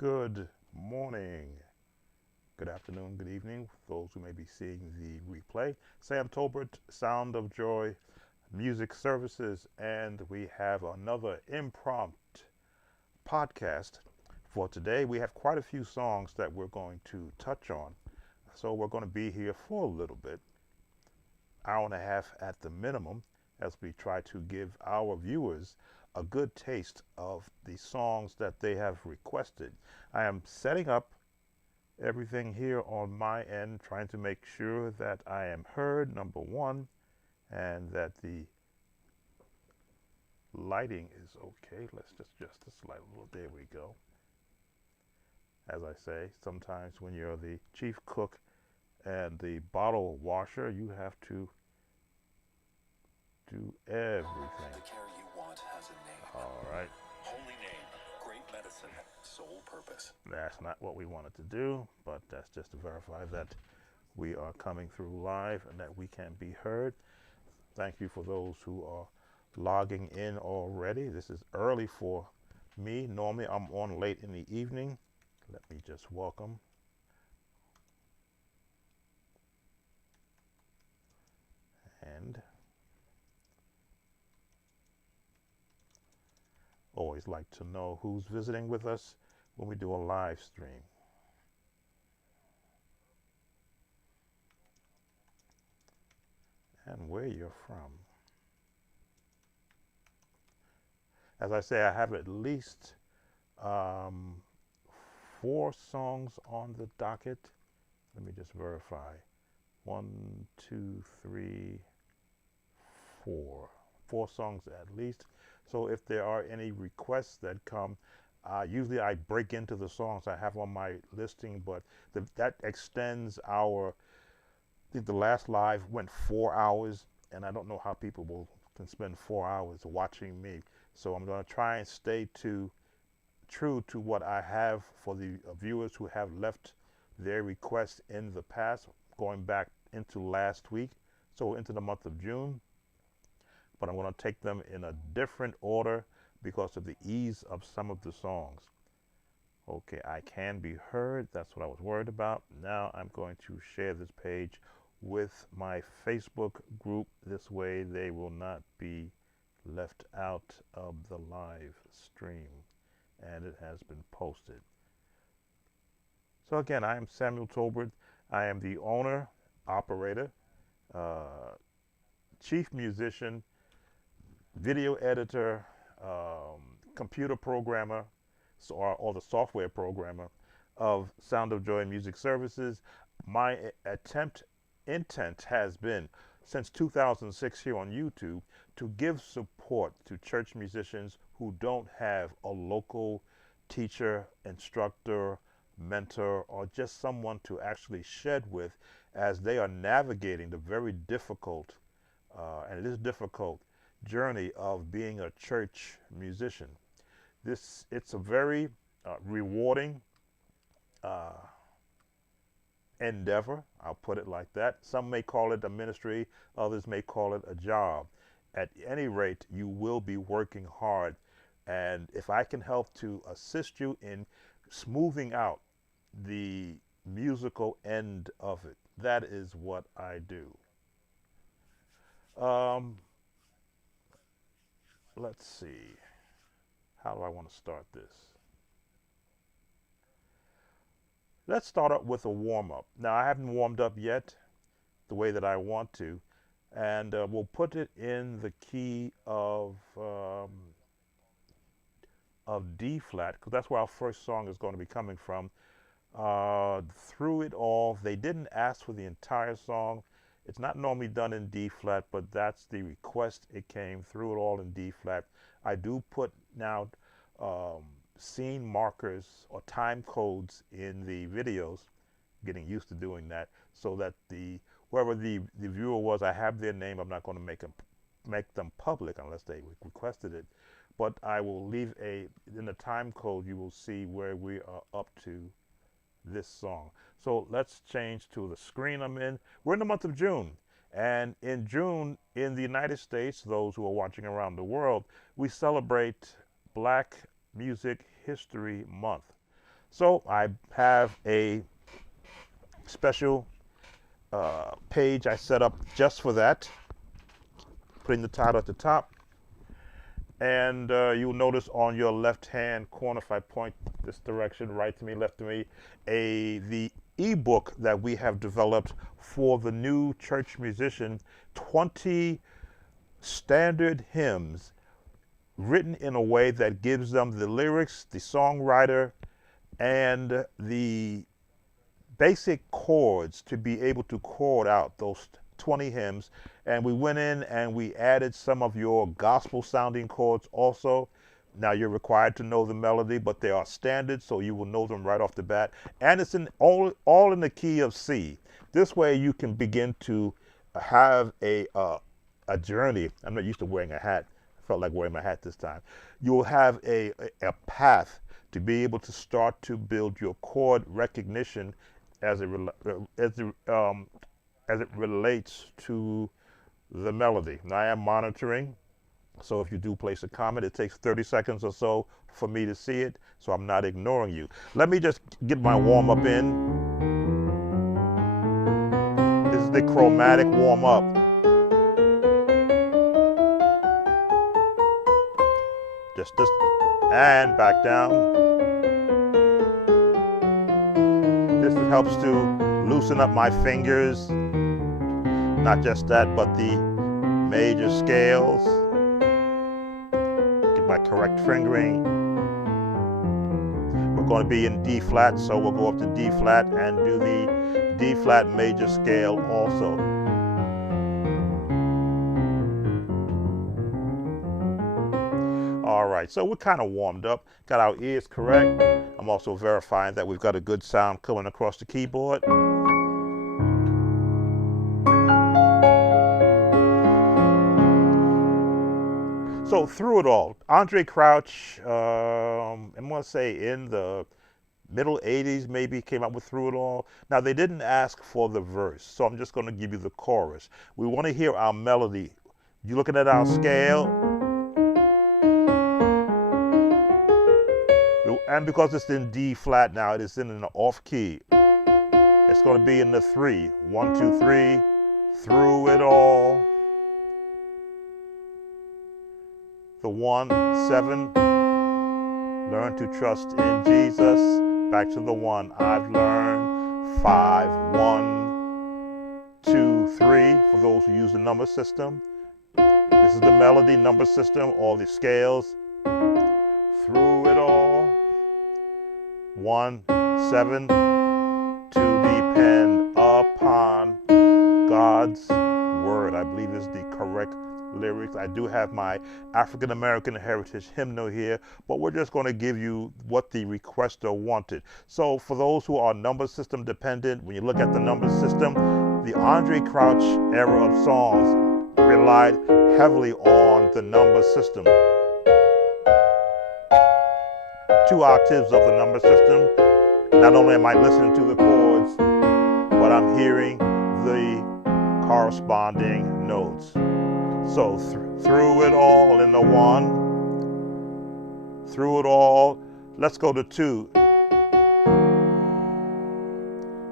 Good morning, good afternoon, good evening, those who may be seeing the replay. Sam Tolbert, Sound of Joy Music Services, and we have another impromptu podcast for today. We have quite a few songs that we're going to touch on, so we're going to be here for a little bit, hour and a half at the minimum, as we try to give our viewers a good taste of the songs that they have requested. I am setting up everything here on my end, trying to make sure that I am heard, number one, and that the lighting is okay. Let's just adjust this light a little. There we go. As I say, sometimes when you're the chief cook and the bottle washer, you have to do everything. The care you want has a name. All right. Holy name, great medicine, sole purpose. That's not what we wanted to do, but that's just to verify that we are coming through live and that we can be heard. Thank you for those who are logging in already. This is early for me. Normally I'm on late in the evening. Let me just welcome. And always like to know who's visiting with us when we do a live stream. And where you're from. As I say, I have at least 4 songs on the docket. Let me just verify. 1, 2, 3, 4. 4 songs at least. So if there are any requests that come, usually I break into the songs I have on my listing, but that extends our, I think the last live went 4 hours, and I don't know how people can spend 4 hours watching me. So I'm going to try and stay true to what I have for the viewers who have left their requests in the past, going back into last week, so into the month of June. But I'm going to take them in a different order because of the ease of some of the songs. Okay, I can be heard. That's what I was worried about. Now I'm going to share this page with my Facebook group. This way they will not be left out of the live stream. And it has been posted. So again, I am Samuel Tolbert. I am the owner, operator, chief musician, video editor, computer programmer, or the software programmer of Sound of Joy Music Services. My intent has been since 2006 here on YouTube to give support to church musicians who don't have a local teacher, instructor, mentor, or just someone to actually shed with as they are navigating the very difficult, and it is difficult, journey of being a church musician. It's a very rewarding endeavor. I'll put it like that. Some may call it a ministry, others may call it a job. At any rate, you will be working hard, and if I can help to assist you in smoothing out the musical end of it, that is what I do. Um, let's see. How do I want to start this? Let's start up with a warm up. Now, I haven't warmed up yet the way that I want to, and we'll put it in the key of D flat, because that's where our first song is going to be coming from. Through it all, they didn't ask for the entire song. It's not normally done in D flat, but that's the request. It came through it all in D flat. I do put now scene markers or time codes in the videos, getting used to doing that, so that whoever the viewer was, I have their name. I'm not going to make them public unless they requested it, but I will leave in the time code you will see where we are up to this song. So let's change to the screen I'm in. We're in the month of June, and in June in the United States, those who are watching around the world, we celebrate Black Music History Month. So I have a special page I set up just for that, putting the title at the top. And you'll notice on your left-hand corner, if I point this direction, right to me, left to me, the ebook that we have developed for the new church musician, 20 standard hymns written in a way that gives them the lyrics, the songwriter, and the basic chords to be able to chord out those 20 hymns. And we went in and we added some of your gospel sounding chords also. Now you're required to know the melody, but they are standard, so you will know them right off the bat. And it's in all in the key of C. This way you can begin to have a journey. I'm not used to wearing a hat. I felt like wearing my hat this time. You will have a path to be able to start to build your chord recognition as it relates to the melody. Now I am monitoring, so if you do place a comment, it takes 30 seconds or so for me to see it, so I'm not ignoring you. Let me just get my warm-up in. This is the chromatic warm-up. Just this, and back down. This helps to loosen up my fingers. Not just that, but the major scales. Get my correct fingering. We're going to be in D flat, so we'll go up to D flat and do the D flat major scale also. All right, so we're kind of warmed up, got our ears correct. I'm also verifying that we've got a good sound coming across the keyboard. So through it all, Andre Crouch, I'm going to say in the middle 80s maybe, came up with Through It All. Now they didn't ask for the verse, so I'm just going to give you the chorus. We want to hear our melody. You looking at our scale? And because it's in D flat now, it is in an off key. It's going to be in the 3. 1, 2, 3. Through it all. The 1, 7. Learn to trust in Jesus. Back to the 1. I've learned. 5, 1, 2, 3. For those who use the number system. This is the melody number system. All the scales. Through it all. 1, 7, to depend upon God's word, I believe is the correct lyrics. I do have my African American Heritage hymnal here, but we're just going to give you what the requester wanted. So for those who are number system dependent, when you look at the number system, the Andre Crouch era of songs relied heavily on the number system. 2 octaves of the number system. Not only am I listening to the chords, but I'm hearing the corresponding notes. So through it all in the 1, through it all, let's go to 2,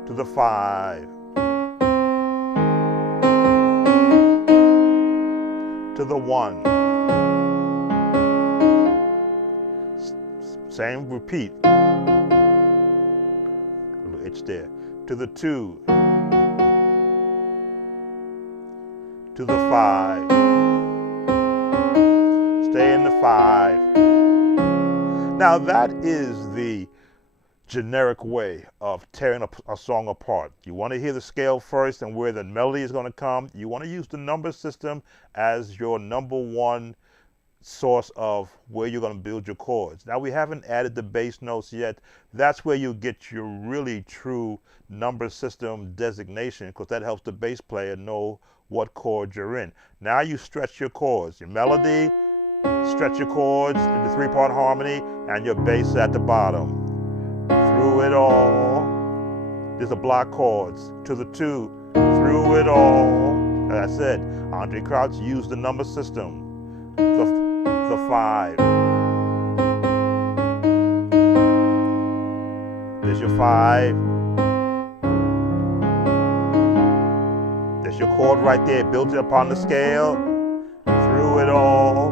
to the 5, to the 1. Same repeat. A little itch there. To the 2. To the 5. Stay in the 5. Now that is the generic way of tearing a song apart. You want to hear the scale first and where the melody is going to come. You want to use the number system as your number 1 source of where you're going to build your chords. Now we haven't added the bass notes yet. That's where you get your really true number system designation, because that helps the bass player know what chord you're in. Now you stretch your chords, your melody, stretch your chords in the 3-part harmony, and your bass at the bottom. Through it all. These are block chords. To the 2. Through it all. As I said, Andre Crouch used the number system. The 5. There's your 5. There's your chord right there, built upon the scale. Through it all.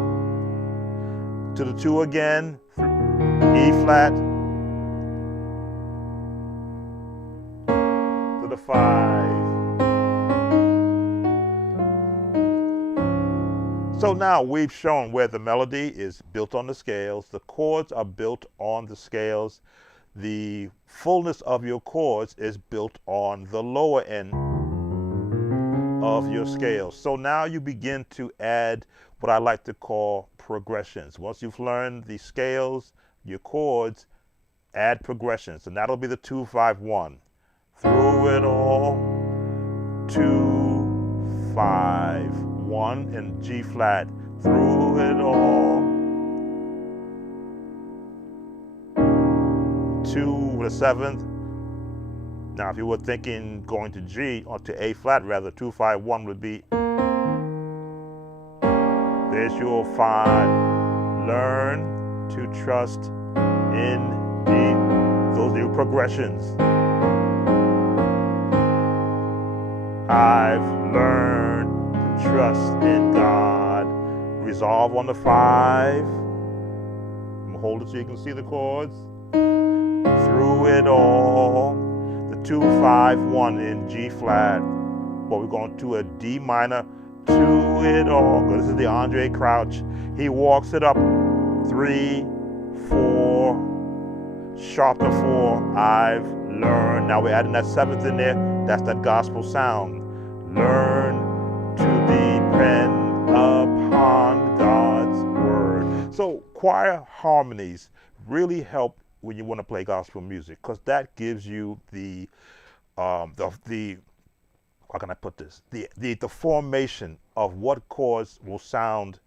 To the 2 again. E flat. To the 5. So now we've shown where the melody is built on the scales. The chords are built on the scales. The fullness of your chords is built on the lower end of your scales. So now you begin to add what I like to call progressions. Once you've learned the scales, your chords, add progressions. And that'll be the 2, 5, 1. Through it all, 2, 5, 1 in G flat. Through it all, 2 with a 7th. Now, if you were thinking going to G or to A flat, rather, 2, 5, 1 would be. There's your 5. Learn to trust in D. Those are your progressions. I've learned to trust in God. Resolve on the 5. I'm gonna hold it so you can see the chords. Through it all. The 2, 5, 1 in G flat. But we're going to a D minor. To it all. This is the Andre Crouch. He walks it up. 3, 4. Sharp to 4. I've learned. Now we're adding that 7th in there. That's that gospel sound. Learn to depend upon God's word. So choir harmonies really help when you want to play gospel music, because that gives you the how can I put this? The formation of what chords will sound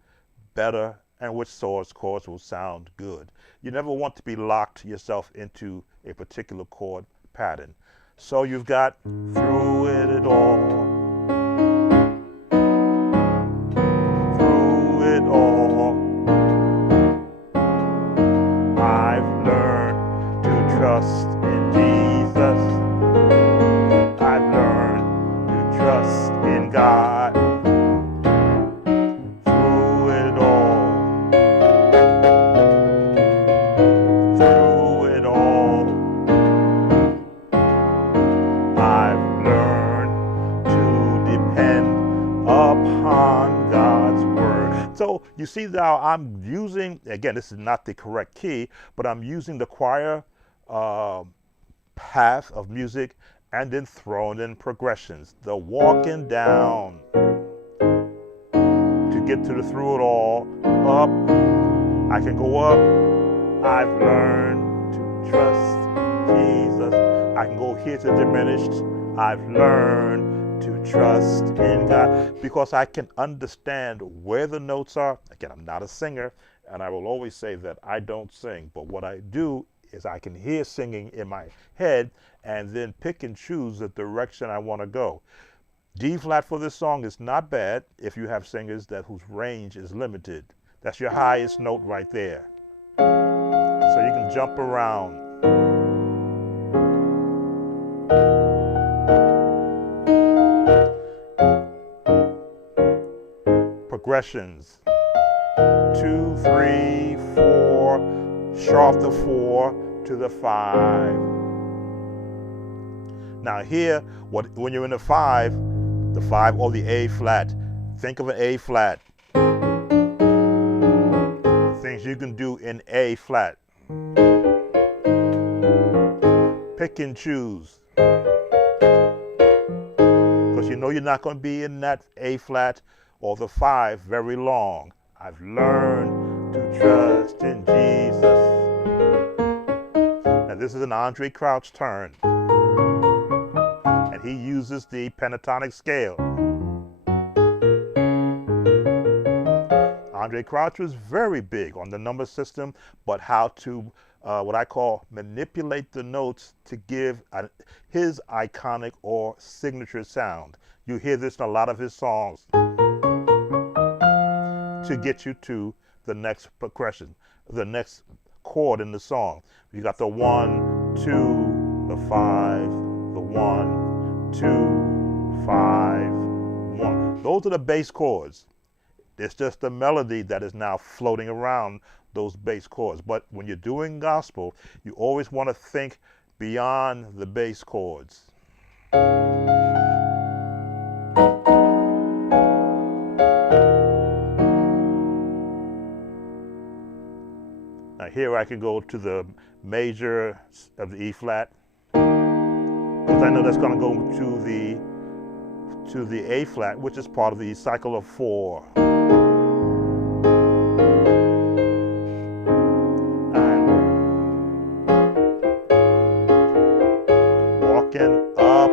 better and which chords will sound good. You never want to be locked yourself into a particular chord pattern. So you've got through it all. Through it all. I've learned to trust in Jesus. I've learned to trust in God. Through it all. Through it all. I've learned to depend upon God's word. So you see now I'm using, again, this is not the correct key, but I'm using the choir path of music and then throwing in progressions. The walking down to get to the through it all, up, I can go up. I've learned to trust Jesus. I can go here to diminished. I've learned to trust in God because I can understand where the notes are. Again, I'm not a singer, and I will always say that I don't sing, but what I do is I can hear singing in my head and then pick and choose the direction I want to go. D flat for this song is not bad if you have singers whose range is limited. That's your highest note right there. So you can jump around. Progressions. 2, 3, 4, sharp to 4 to the 5. Now here, when you're in the 5 or the A flat, think of an A flat. Things you can do in A flat. Pick and choose. Because you know you're not going to be in that A flat or the 5 very long. I've learned to trust in Jesus. Now this is an Andre Crouch turn. And he uses the pentatonic scale. Andre Crouch was very big on the number system, but how to, what I call, manipulate the notes to give his iconic or signature sound. You hear this in a lot of his songs to get you to the next progression, the next chord in the song. You got the 1, 2, the 5, the 1, 2, 5, 1. Those are the bass chords. It's just the melody that is now floating around those bass chords. But when you're doing gospel, you always want to think beyond the bass chords. Now here I can go to the major of the E flat, because I know that's going to go to the A flat, which is part of the cycle of 4. And walking up,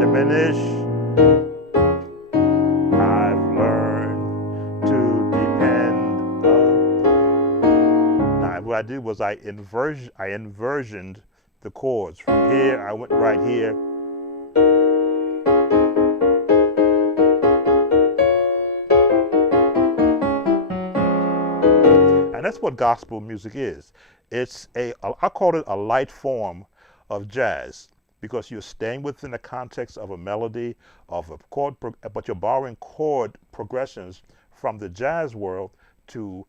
diminish. I've learned to depend up. Now what I did was I inversioned the chords. From here I went right here. And that's what gospel music is. It's I call it a light form of jazz, because you're staying within the context of a melody, of a chord, but you're borrowing chord progressions from the jazz world to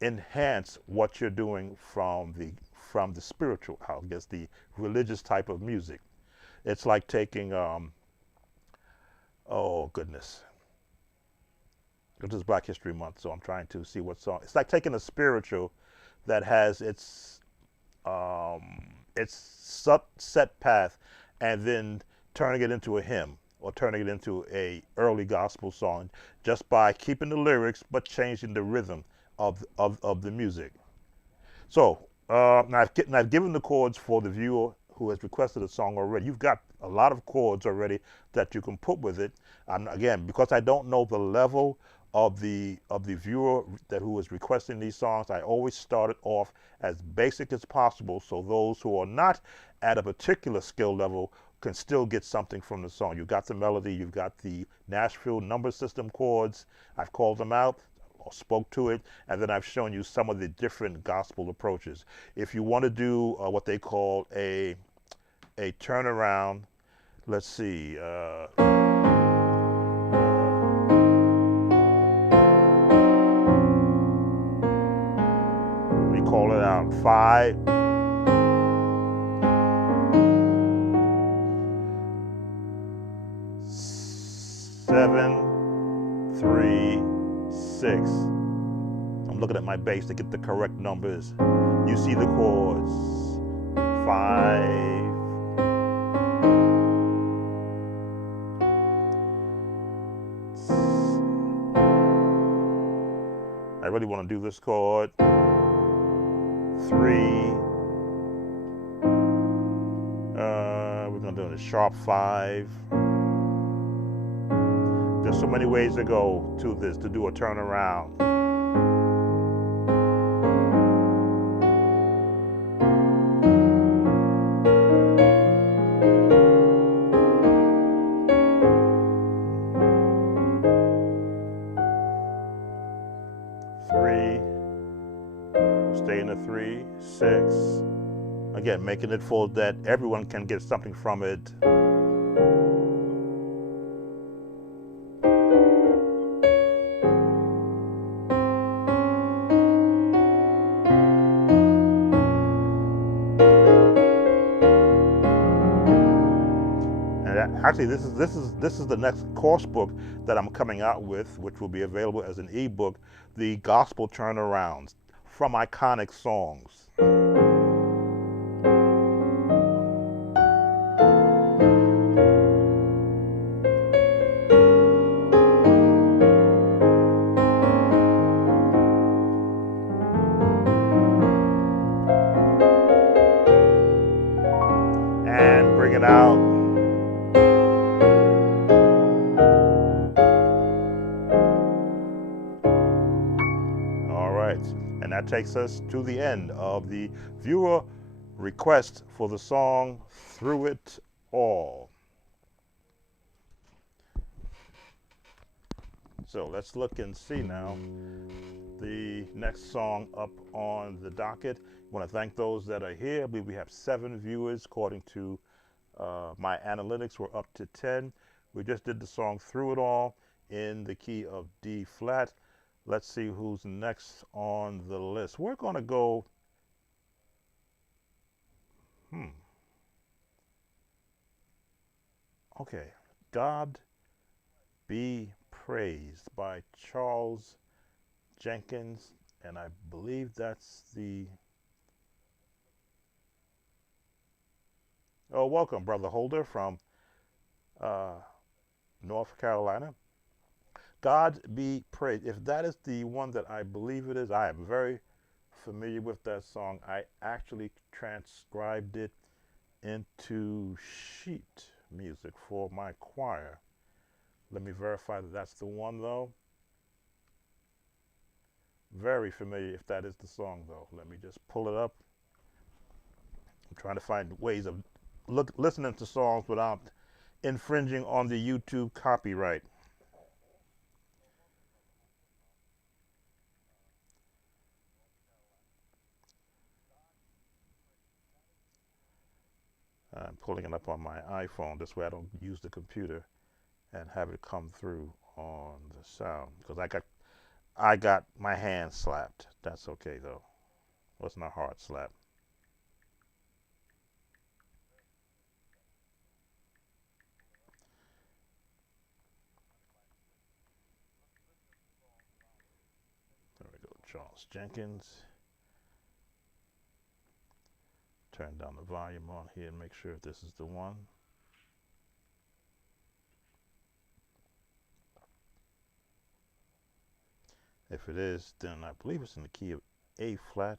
enhance what you're doing from the spiritual, I guess, the religious type of music. It's like taking, oh goodness, it is Black History Month, so I'm trying to see what song. It's like taking a spiritual that has its set path, and then turning it into a hymn or turning it into a early gospel song, just by keeping the lyrics but changing the rhythm of the music. So now I've given the chords for the viewer who has requested a song already. You've got a lot of chords already that you can put with it. Again, because I don't know the level of the viewer who is requesting these songs, I always start it off as basic as possible, so those who are not at a particular skill level can still get something from the song. You've got the melody, you've got the Nashville number system chords. I've called them out or spoke to it, and then I've shown you some of the different gospel approaches. If you want to do what they call a turnaround, let's see. Call it out. 5, 7, 3, 6. I'm looking at my bass to get the correct numbers. You see the chords. 5. I really want to do this chord. 3. We're going to do a sharp 5. There's so many ways to go to this, to do a turnaround. Stay in the 3, 6. Again, making it full that everyone can get something from it. And actually, this is the next course book that I'm coming out with, which will be available as an ebook, the Gospel Turnarounds from iconic songs. And bring it out. All right. And that takes us to the end of the viewer request for the song Through It All. So let's look and see now the next song up on the docket. I want to thank those that are here. I believe we have 7 viewers according to my analytics. We're up to 10. We just did the song Through It All in the key of D flat. Let's see who's next on the list. We're going to go, okay, God Be Praised by Charles Jenkins, and I believe that's the, oh, welcome, Brother Holder from uh, North Carolina. God Be Praised. If that is the one that I believe it is, I am very familiar with that song. I actually transcribed it into sheet music for my choir. Let me verify that that's the one, though. Very familiar if that is the song, though. Let me just pull it up. I'm trying to find ways of listening to songs without infringing on the YouTube copyright. I'm pulling it up on my iPhone. This way I don't use the computer and have it come through on the sound, because I got my hand slapped. That's okay though. Wasn't a hard slap. There we go. Charles Jenkins. Turn down the volume on here and make sure this is the one. If it is, then I believe it's in the key of A flat.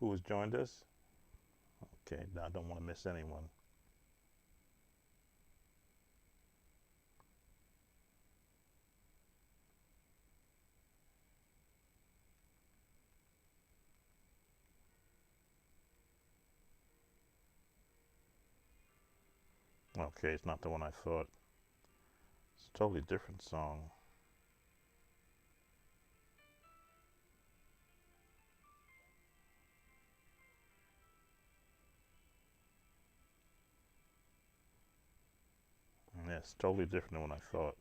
Who has joined us? Okay, I don't want to miss anyone. Okay, it's not the one I thought. It's a totally different song. Yeah, it's totally different than what I thought.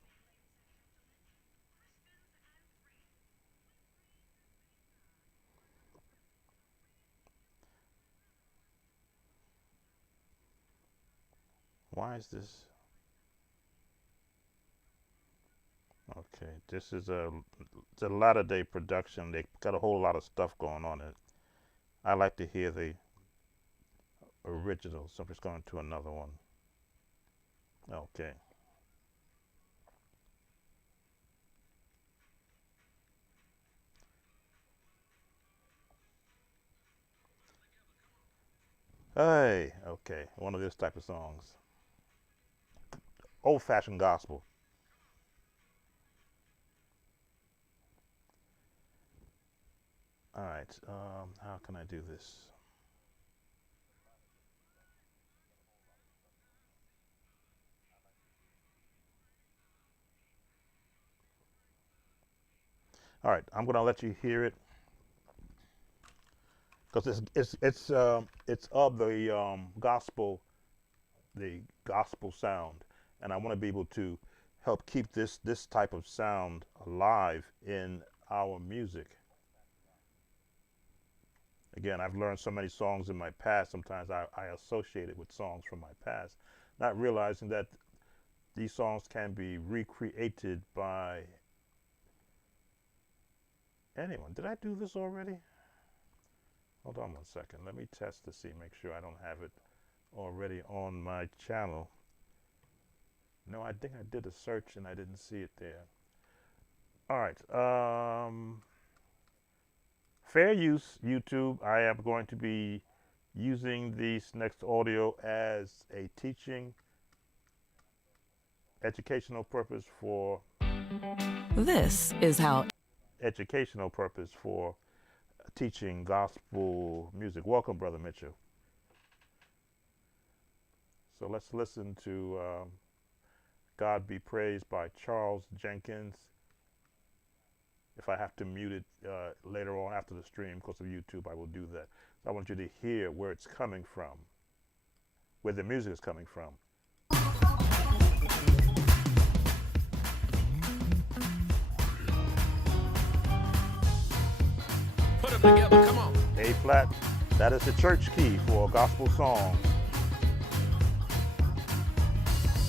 Why is this? Okay, this is it's a latter day production. They got a whole lot of stuff going on. It. I like to hear the original, so I'm just going to another one. Okay. Hey, okay, one of this type of songs. Old-fashioned gospel. All right, how can I do this? All right, I'm gonna let you hear it because it's of the gospel sound, and I want to be able to help keep this type of sound alive in our music. Again, I've learned so many songs in my past. Sometimes I associate it with songs from my past, not realizing that these songs can be recreated by anyone. Did I do this already? Hold on one second. Let me test to see, make sure I don't have it already on my channel. No, I think I did a search and I didn't see it there. All right. Fair use, YouTube. I am going to be using this next audio as a teaching, educational purpose for This is how educational purpose for teaching gospel music. Welcome, Brother Mitchell. So let's listen to God Be Praised by Charles Jenkins. If I have to mute it later on after the stream because of YouTube, I will do that. So I want you to hear where it's coming from, where the music is coming from. Put them together, come on. A flat, that is the church key for a gospel song.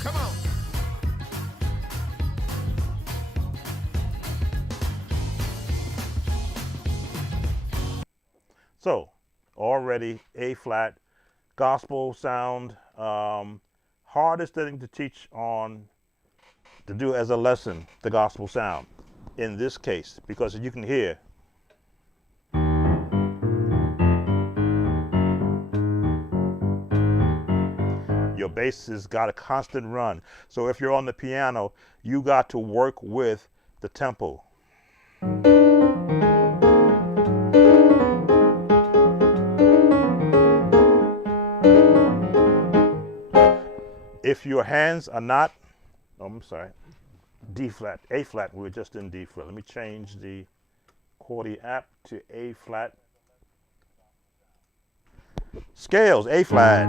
Come on. So already A flat, gospel sound, hardest thing to teach on, to do as a lesson, the gospel sound in this case, because you can hear. Your bass has got a constant run. So if you're on the piano, you got to work with the tempo. If your hands are not, oh, I'm sorry, D flat, A flat, we're just in D flat. Let me change the chordy app to A flat. Scales, A flat.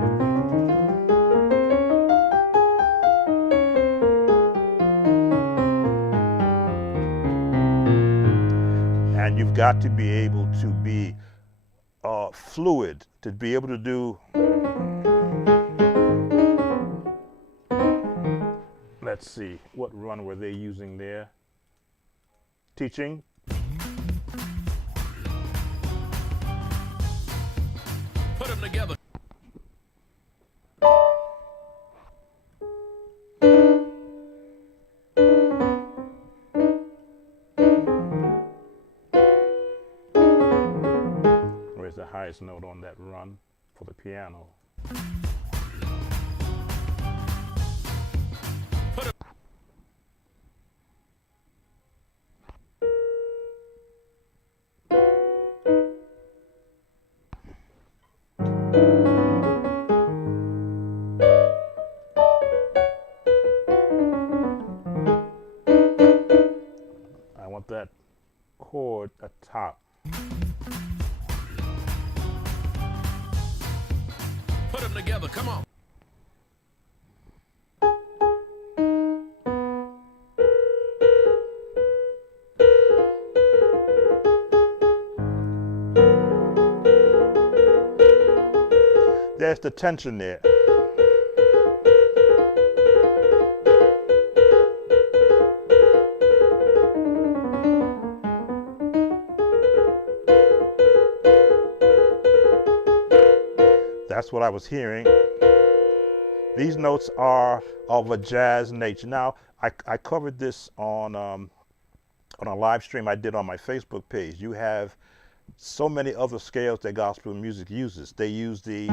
And you've got to be able to be fluid, to be able to do. Let's see, what run were they using there? Teaching. Put them together. Where's the highest note on that run for the piano? I want that chord at top. Put them together, come on. There's the tension there. That's what I was hearing. These notes are of a jazz nature. Now, I covered this on a live stream I did on my Facebook page. You have so many other scales that gospel music uses. They use the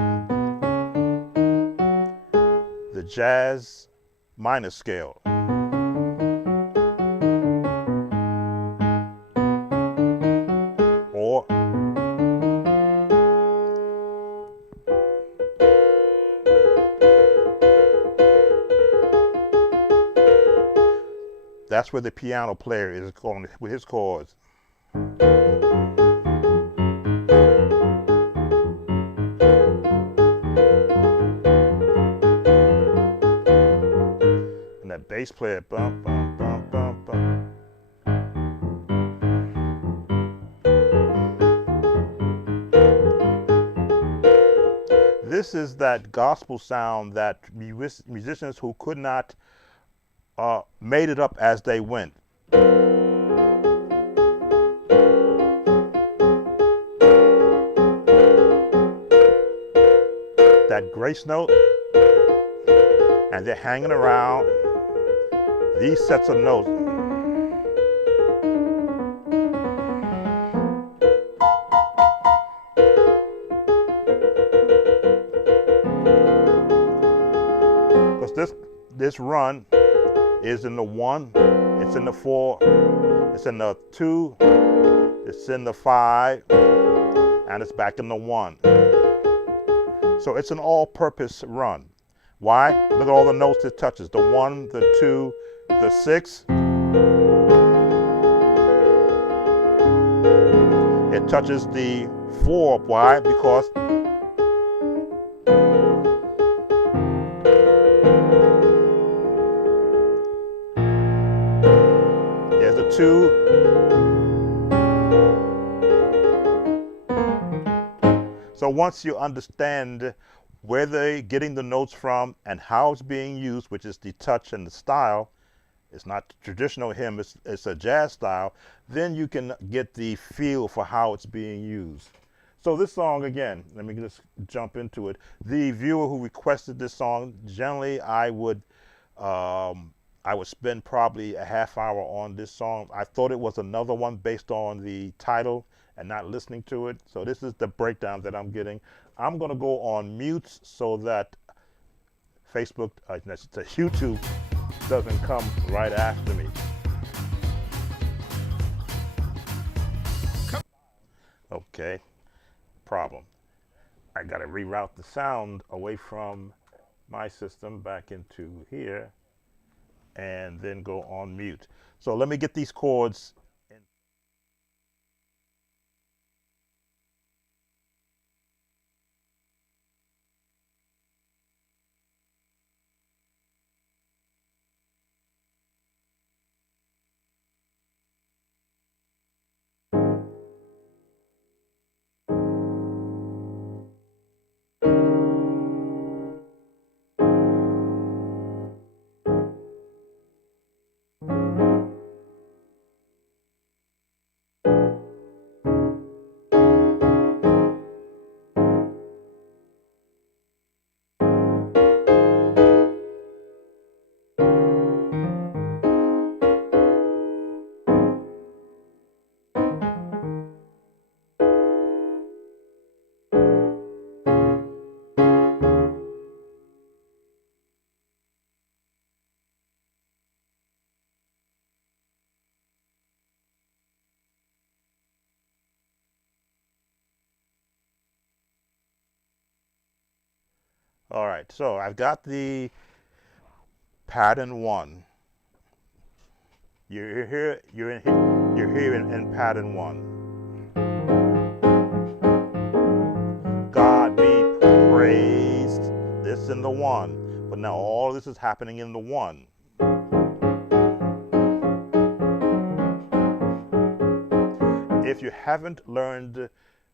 jazz minor scale. Or that's where the piano player is going with his chords. And that bass player, bum, bum, bum, bum, bum. This is that gospel sound that musicians who could not made it up as they went. That grace note, and they're hanging around these sets of notes. Because this run is in the 1, it's in the 4, it's in the 2, it's in the 5, and it's back in the 1. So it's an all-purpose run. Why? Look at all the notes it touches. The 1, the 2, the 6. It touches the 4. Why? Because there's a 2. So once you understand where they're getting the notes from and how it's being used, which is the touch and the style, it's not traditional hymn, it's a jazz style, then you can get the feel for how it's being used. So this song, again, let me just jump into it. The viewer who requested this song, generally I would spend probably a half hour on this song. I thought it was another one based on the title and not listening to it. So this is the breakdown that I'm getting. I'm gonna go on mute so that YouTube doesn't come right after me. Okay, problem. I gotta reroute the sound away from my system back into here and then go on mute. So let me get these chords. All right, so I've got the pattern 1. You're here in pattern 1. God be praised. This in the 1, but now all this is happening in the 1. If you haven't learned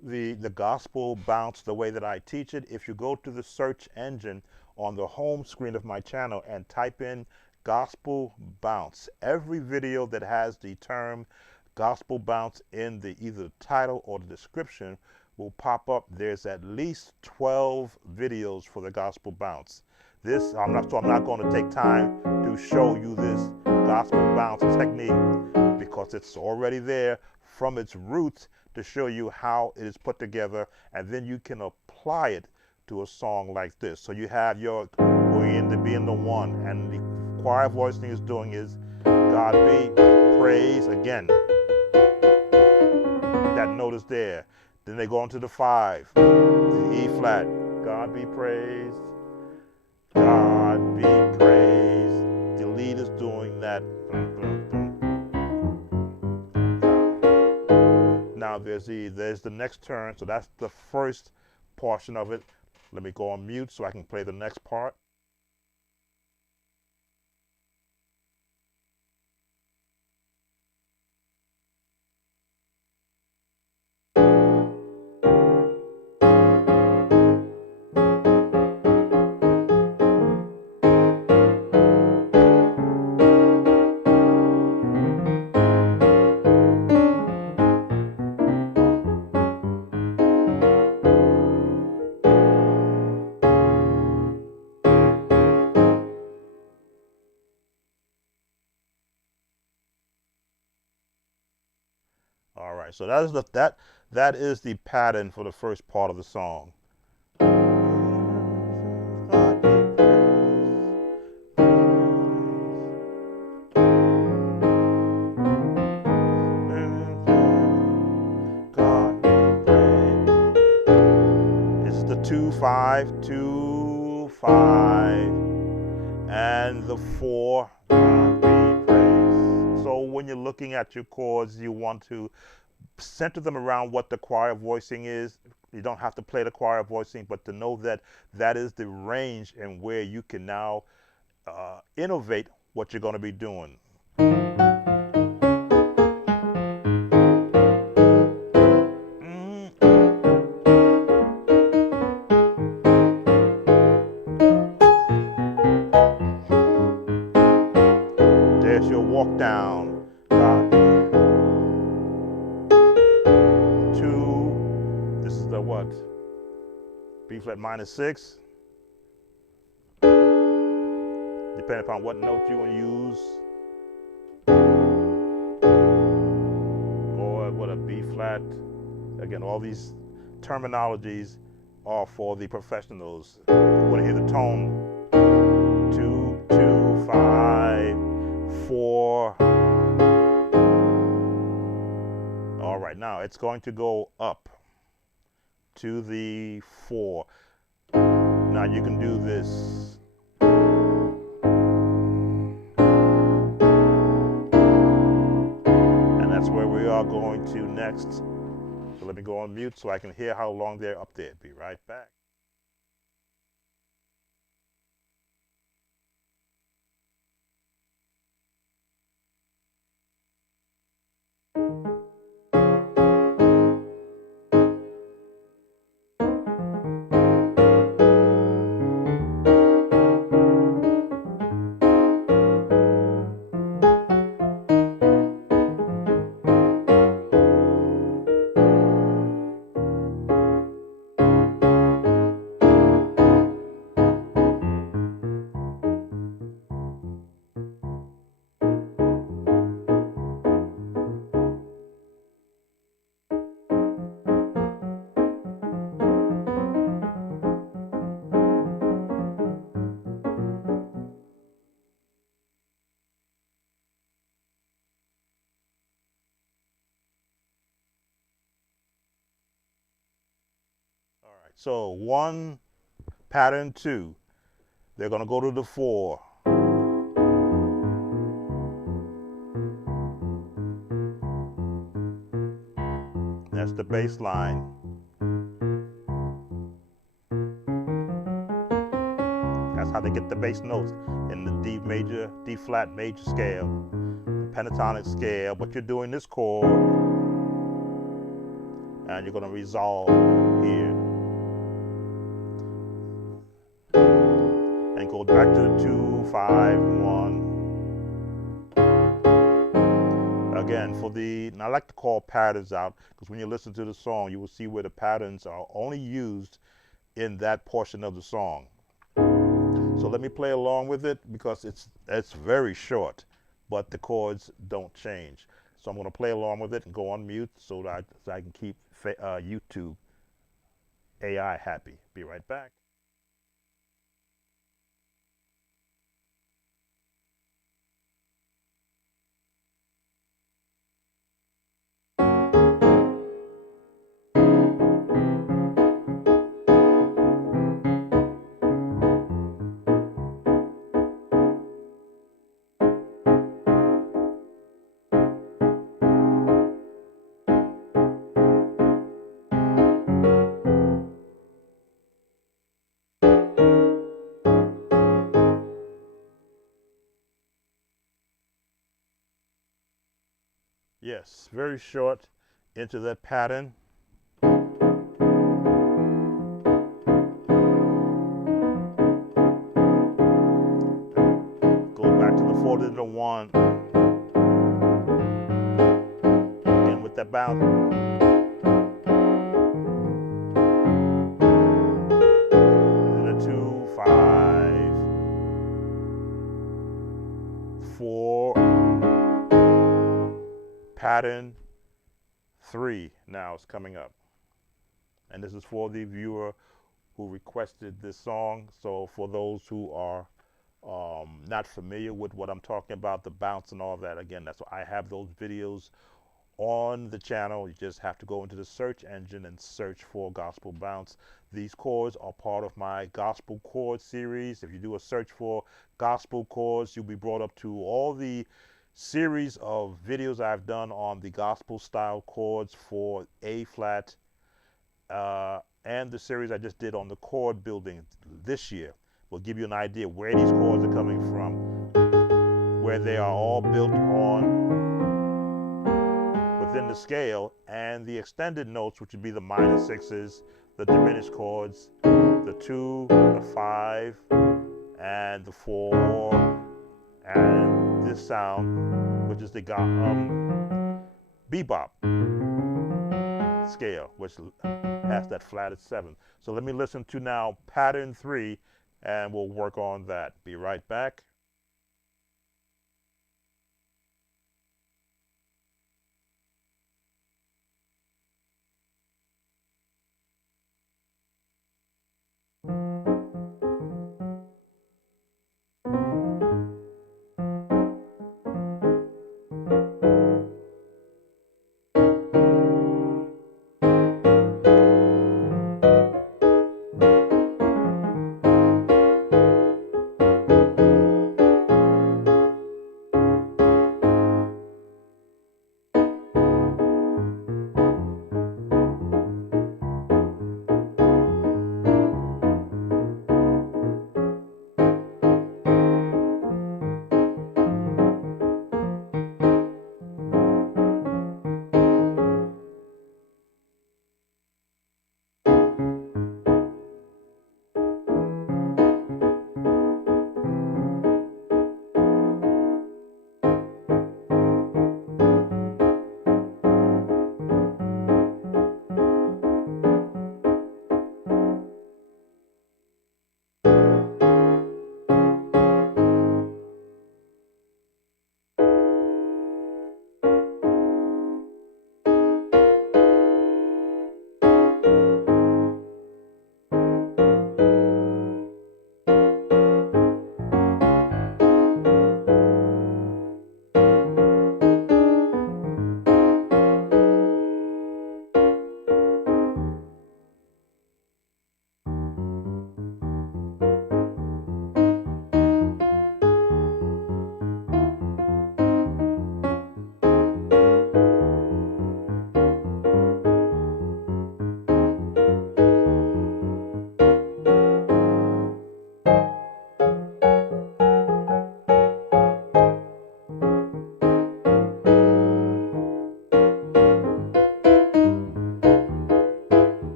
the gospel bounce the way that I teach it, if you go to the search engine on the home screen of my channel and type in gospel bounce, every video that has the term gospel bounce in the either title or the description will pop up. There's at least 12 videos for the gospel bounce. I'm not going to take time to show you this gospel bounce technique because it's already there from its roots to show you how it is put together, and then you can apply it to a song like this. So you have your going in to be in the 1, and the choir voicing is doing is God be praised. Again, that note is there. Then they go into the 5, the E flat. God be praised. God be praised. The lead is doing that. Now there's the next turn, so that's the first portion of it. Let me go on mute so I can play the next part. All right, so that is the pattern for the first part of the song. This is the 2-5, 2-5, 5, and the 4, God be praised. So when you're looking at your chords, you want to center them around what the choir voicing is. You don't have to play the choir voicing, but to know that that is the range and where you can now innovate what you're going to be doing. There's your walk down. 2, this is the what? B flat minor 6. Depending upon what note you want to use. Or what a B flat. Again, all these terminologies are for the professionals. You want to hear the tone. 2, 2, 5, 4. All right, now it's going to go up to the 4. Now you can do this. And that's where we are going to next. So let me go on mute so I can hear how long they're up there. Be right back. All right, so 1, pattern 2. They're going to go to the 4. That's the bass line. That's how they get the bass notes in the D major, D flat major scale, the pentatonic scale. But you're doing this chord, and you're going to resolve here. And go back to the 2, 5, 1. Again, for the, and I like to call patterns out, because when you listen to the song, you will see where the patterns are only used in that portion of the song. So let me play along with it, because it's very short, but the chords don't change. So I'm going to play along with it and go on mute so that I can keep YouTube AI happy. Be right back. Yes, very short into that pattern. Go back to the 4 to the 1. Again with that bounce. And then a 2, 5, 4. Pattern 3 now is coming up. And this is for the viewer who requested this song. So for those who are not familiar with what I'm talking about, the bounce and all that, again, that's why I have those videos on the channel. You just have to go into the search engine and search for Gospel Bounce. These chords are part of my Gospel Chord series. If you do a search for Gospel Chords, you'll be brought up to all the series of videos I've done on the gospel style chords for A flat, and the series I just did on the chord building this year will give you an idea where these chords are coming from, where they are all built on within the scale, and the extended notes, which would be the minor sixes, the diminished chords, the 2, the 5, and the 4, and this sound, which is the bebop scale, which has that flatted 7. So let me listen to now pattern 3, and we'll work on that. Be right back.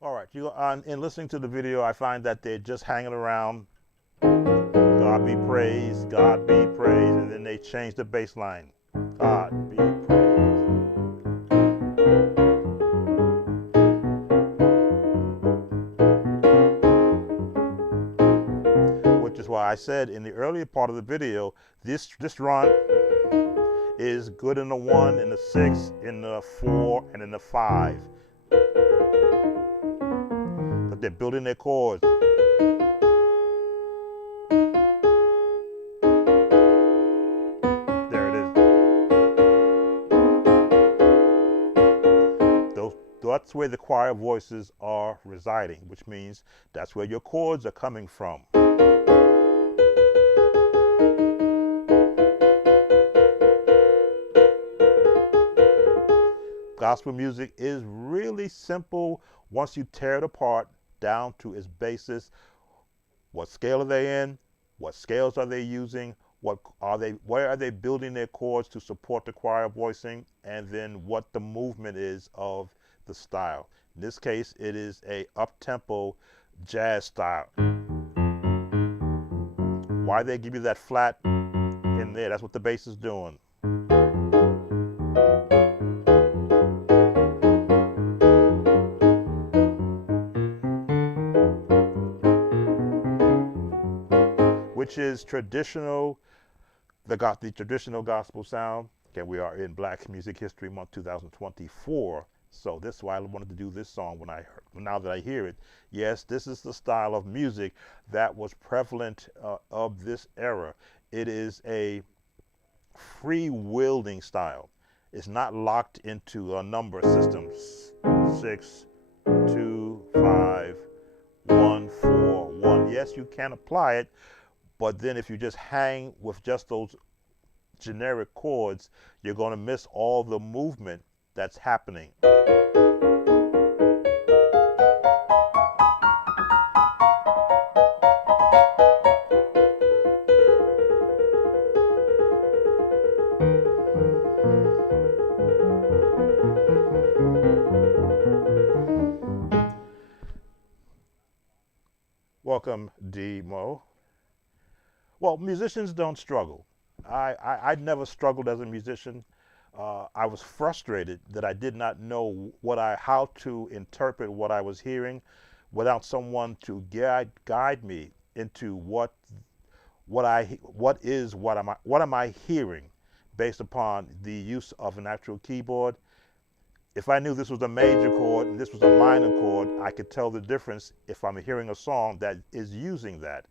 All right, in listening to the video, I find that they're just hanging around, God be praised, and then they change the bass line. God be praised. Which is why I said in the earlier part of the video, this run is good in the 1, in the 6, in the 4, and in the 5. But they're building their chords. There it is. That's where the choir voices are residing, which means that's where your chords are coming from. Gospel music is really simple once you tear it apart down to its basis. What scale are they in? What scales are they using? Where are they building their chords to support the choir voicing? And then what the movement is of the style. In this case, it is a up-tempo jazz style. Why they give you that flat in there? That's what the bass is doing. which is traditional, the traditional gospel sound. Again, we are in Black Music History Month 2024. So this is why I wanted to do this song now that I hear it. Yes, this is the style of music that was prevalent of this era. It is a free-wielding style. It's not locked into a number system. 6, 2, 5, 1, 4, 1. Yes, you can apply it, but then if you just hang with just those generic chords, you're going to miss all the movement that's happening. Welcome, D-Mo. Well, musicians don't struggle. I never struggled as a musician. I was frustrated that I did not know how to interpret what I was hearing without someone to guide me into what am I hearing based upon the use of an actual keyboard. If I knew this was a major chord and this was a minor chord, I could tell the difference if I'm hearing a song that is using that.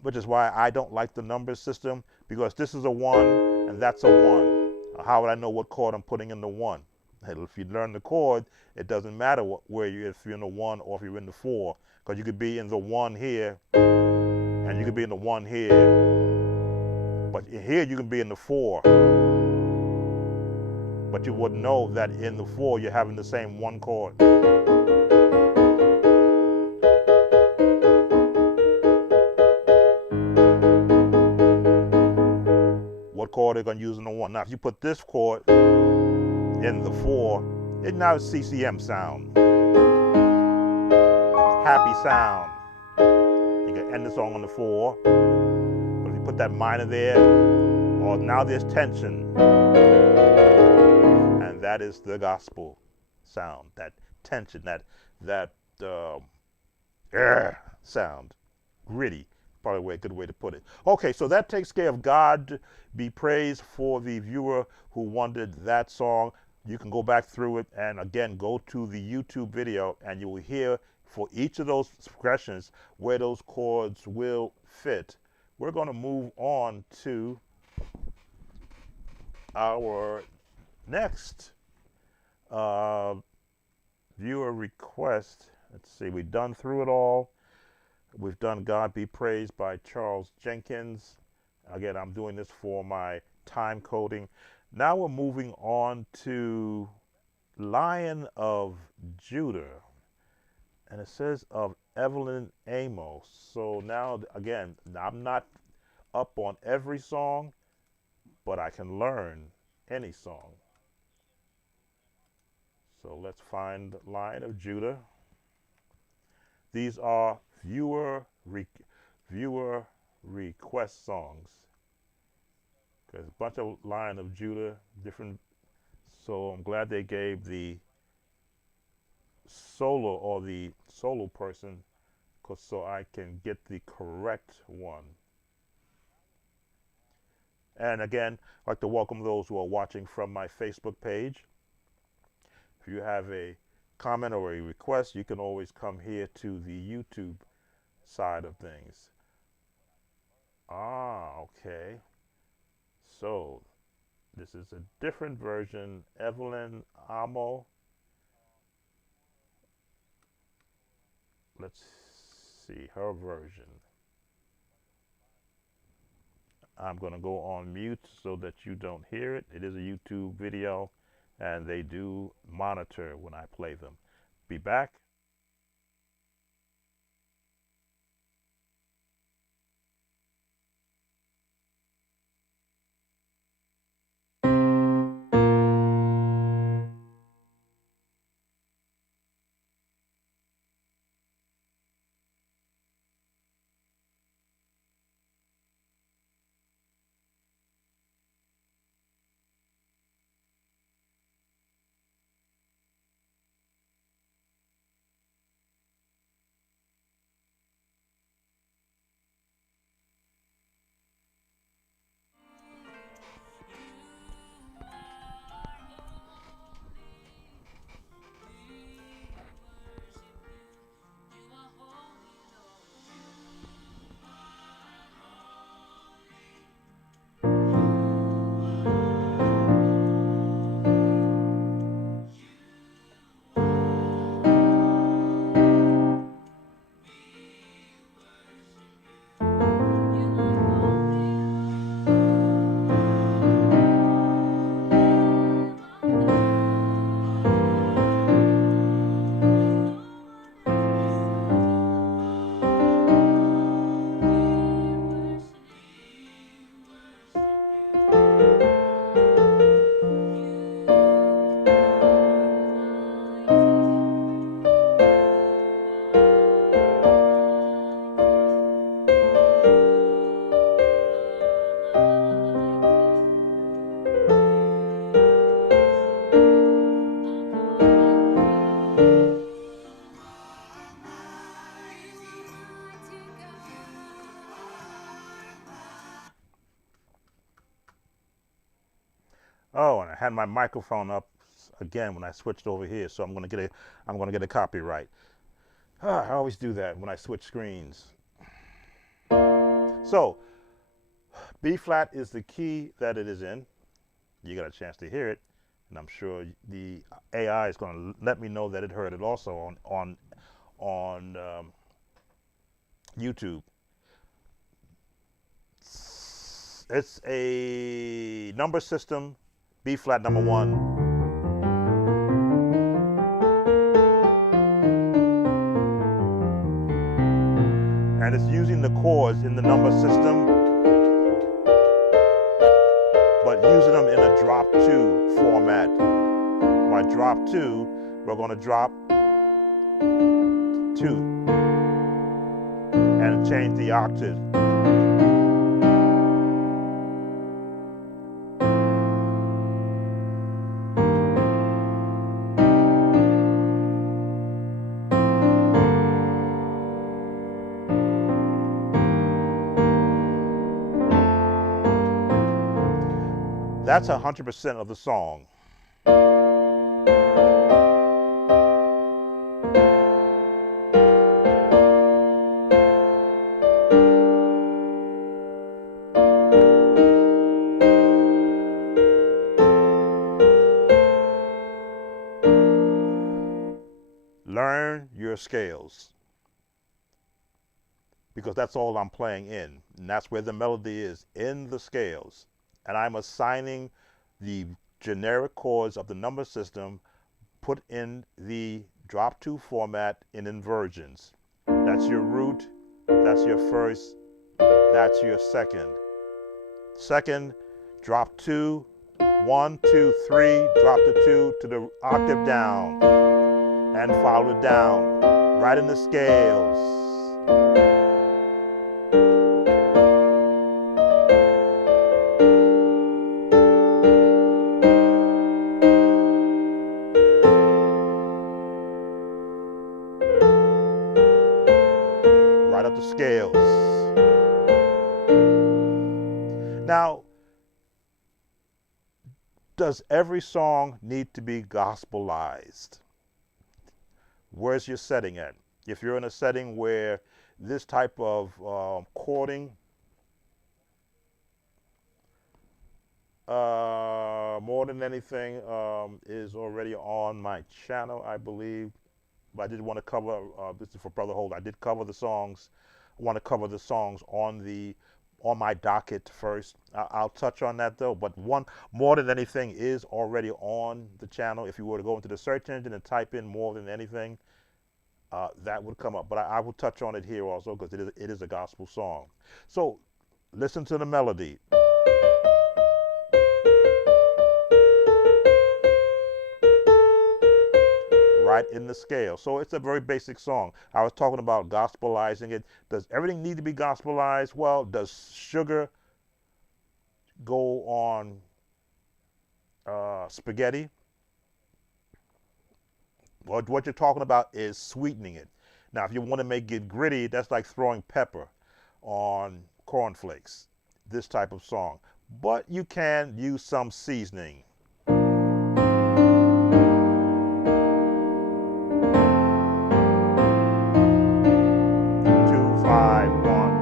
Which is why I don't like the number system, because this is a 1 and that's a 1. How would I know what chord I'm putting in the 1? If you learn the chord, it doesn't matter if you're in the 1 or if you're in the 4, because you could be in the 1 here and you could be in the 1 here, but here you can be in the 4. But you wouldn't know that in the 4 you're having the same 1 chord. What chord they're going to use in the 1. Now, if you put this chord in the 4, it now is CCM sound. Happy sound. You can end the song on the 4. But if you put that minor there, well, now there's tension. And that is the gospel sound. That tension, that sound. Gritty. Probably a good way to put it. Okay, so that takes care of God Be Praised for the viewer who wanted that song. You can go back through it and again go to the YouTube video and you will hear for each of those progressions where those chords will fit. We're going to move on to our next viewer request. Let's see, we've done through it all. We've done God Be Praised by Charles Jenkins. Again, I'm doing this for my time coding. Now we're moving on to Lion of Judah. And it says of Evelyn Amos. So now, again, I'm not up on every song, but I can learn any song. So let's find Lion of Judah. These are viewer request songs. There's a bunch of Lion of Judah, different. So I'm glad they gave the solo or the solo person, so I can get the correct one. And again, I'd like to welcome those who are watching from my Facebook page. If you have a comment or a request, you can always come here to the YouTube side of things. Okay. So this is a different version. Evelyn Amo. Let's see her version. I'm going to go on mute so that you don't hear it. It is a YouTube video and they do monitor when I play them. Be back. Oh, and I had my microphone up again when I switched over here, so I'm gonna get a copyright. I always do that when I switch screens. So B flat is the key that it is in. You got a chance to hear it, and I'm sure the AI is going to let me know that it heard it also on YouTube. It's a number system, B flat number 1. And it's using the chords in the number system, but using them in a drop 2 format. By drop 2, we're going to drop 2 and change the octave. That's 100% of the song. Learn your scales, because that's all I'm playing in, and that's where the melody is, in the scales. And I'm assigning the generic chords of the number system put in the drop 2 format in inversions. That's your root, that's your first, that's your second. Second, drop 2, 1, 2, 3, drop the 2 to the octave down, and follow it down, right in the scales. Right up the scales. Now, does every song need to be gospelized? Where's your setting at? If you're in a setting where this type of chording, more than anything, is already on my channel, I believe. But I did want to cover, this is for Brother Holt, I did cover the songs. I want to cover the songs on my docket first. I'll touch on that though, but one, more than anything, is already on the channel. If you were to go into the search engine and type in more than anything, that would come up. But I will touch on it here also, because it is a gospel song. So listen to the melody. Right in the scale. So it's a very basic song. I was talking about gospelizing it. Does everything need to be gospelized? Well, does sugar go on spaghetti? Well, what you're talking about is sweetening it. Now, if you want to make it gritty, that's like throwing pepper on cornflakes, this type of song. But you can use some seasoning. 2, 5, 1.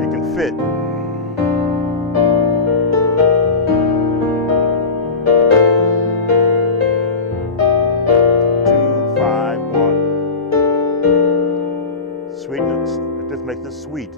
It can fit. 2, 5, 1. Sweetness. It just makes it sweet.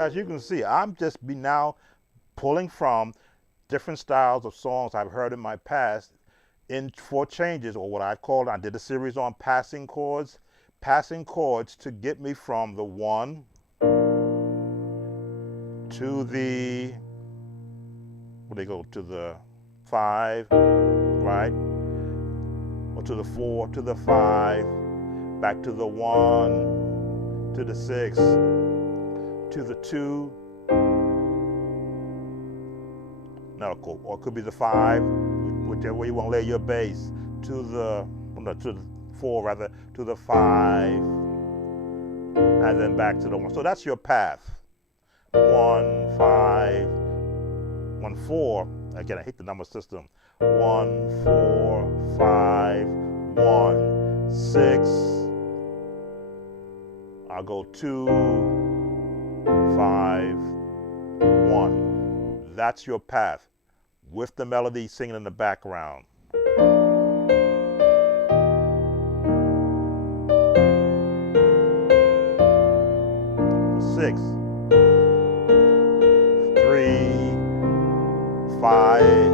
As you can see, I'm just now pulling from different styles of songs I've heard in my past in for changes, or what I did a series on passing chords to get me from the 1 to the, where they go, to the 5, right? Or to the 4, to the 5, back to the 1, to the 6, to the 2, no, or it could be the 5, whichever way you want to lay your bass, to the, no, to the 4 rather, to the 5, and then back to the 1. So that's your path. 1, 5, 1, 4. Again, I hate the number system. 1, 4, 5, 1, 6. I'll go 2, 5, 1. That's your path, with the melody singing in the background. 6, 3, 5.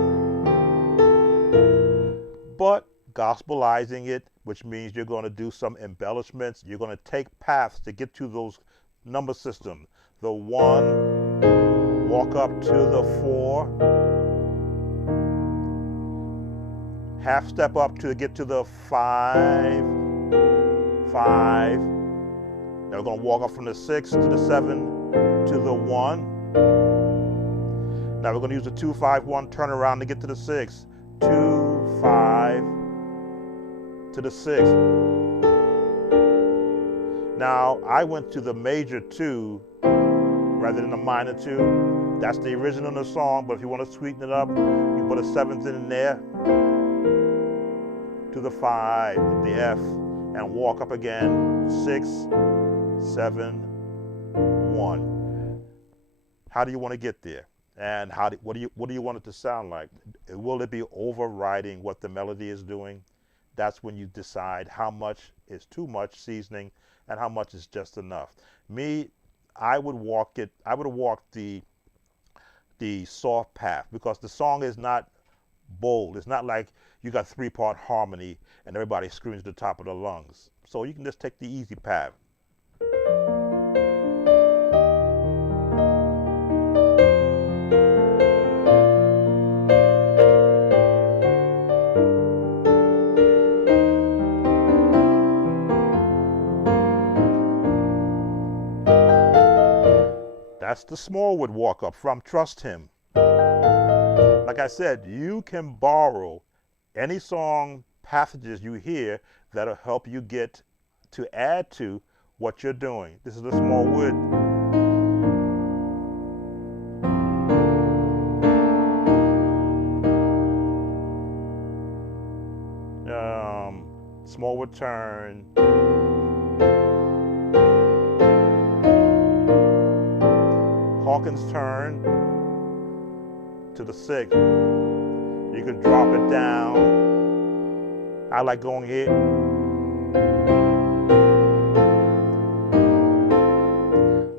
But gospelizing it, which means you're going to do some embellishments. You're going to take paths to get to those number systems. The 1, walk up to the 4, half step up to get to the 5, 5. Now we're going to walk up from the 6 to the 7 to the 1. Now we're going to use the 2, 5, 1 turn around to get to the 6. 2, 5 to the 6. Now I went to the major 2 rather than the minor 2. That's the original of the song, but if you want to sweeten it up, you put a 7th in there to the 5, the F, and walk up again. 6, 7, 1. How do you want to get there? And what do you want it to sound like? Will it be overriding what the melody is doing? That's when you decide how much is too much seasoning and how much is just enough. Me, I would walk the soft path, because the song is not bold. It's not like you got 3-part harmony and everybody screams at the top of the lungs. So you can just take the easy path. That's the Smallwood walk up from Trust Him. Like I said, you can borrow any song passages you hear that'll help you get to add to what you're doing. This is the Smallwood. Smallwood turn. Hawkins turn to the 6. You can drop it down. I like going here.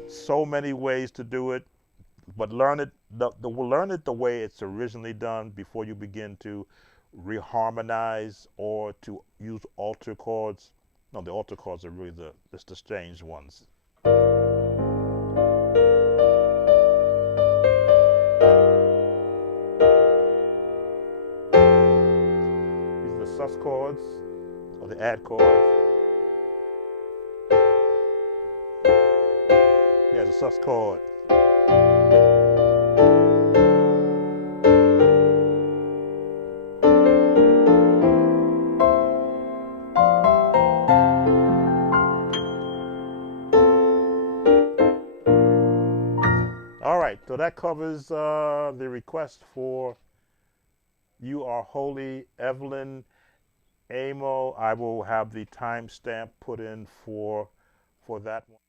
So many ways to do it, but learn it the way it's originally done before you begin to reharmonize or to use alter chords. No, the alter chords are really the strange ones. Sus chords or the add chords. There's a sus chord. All right, so that covers the request for You Are Holy, Evelyn Amo. I will have the timestamp put in for that one.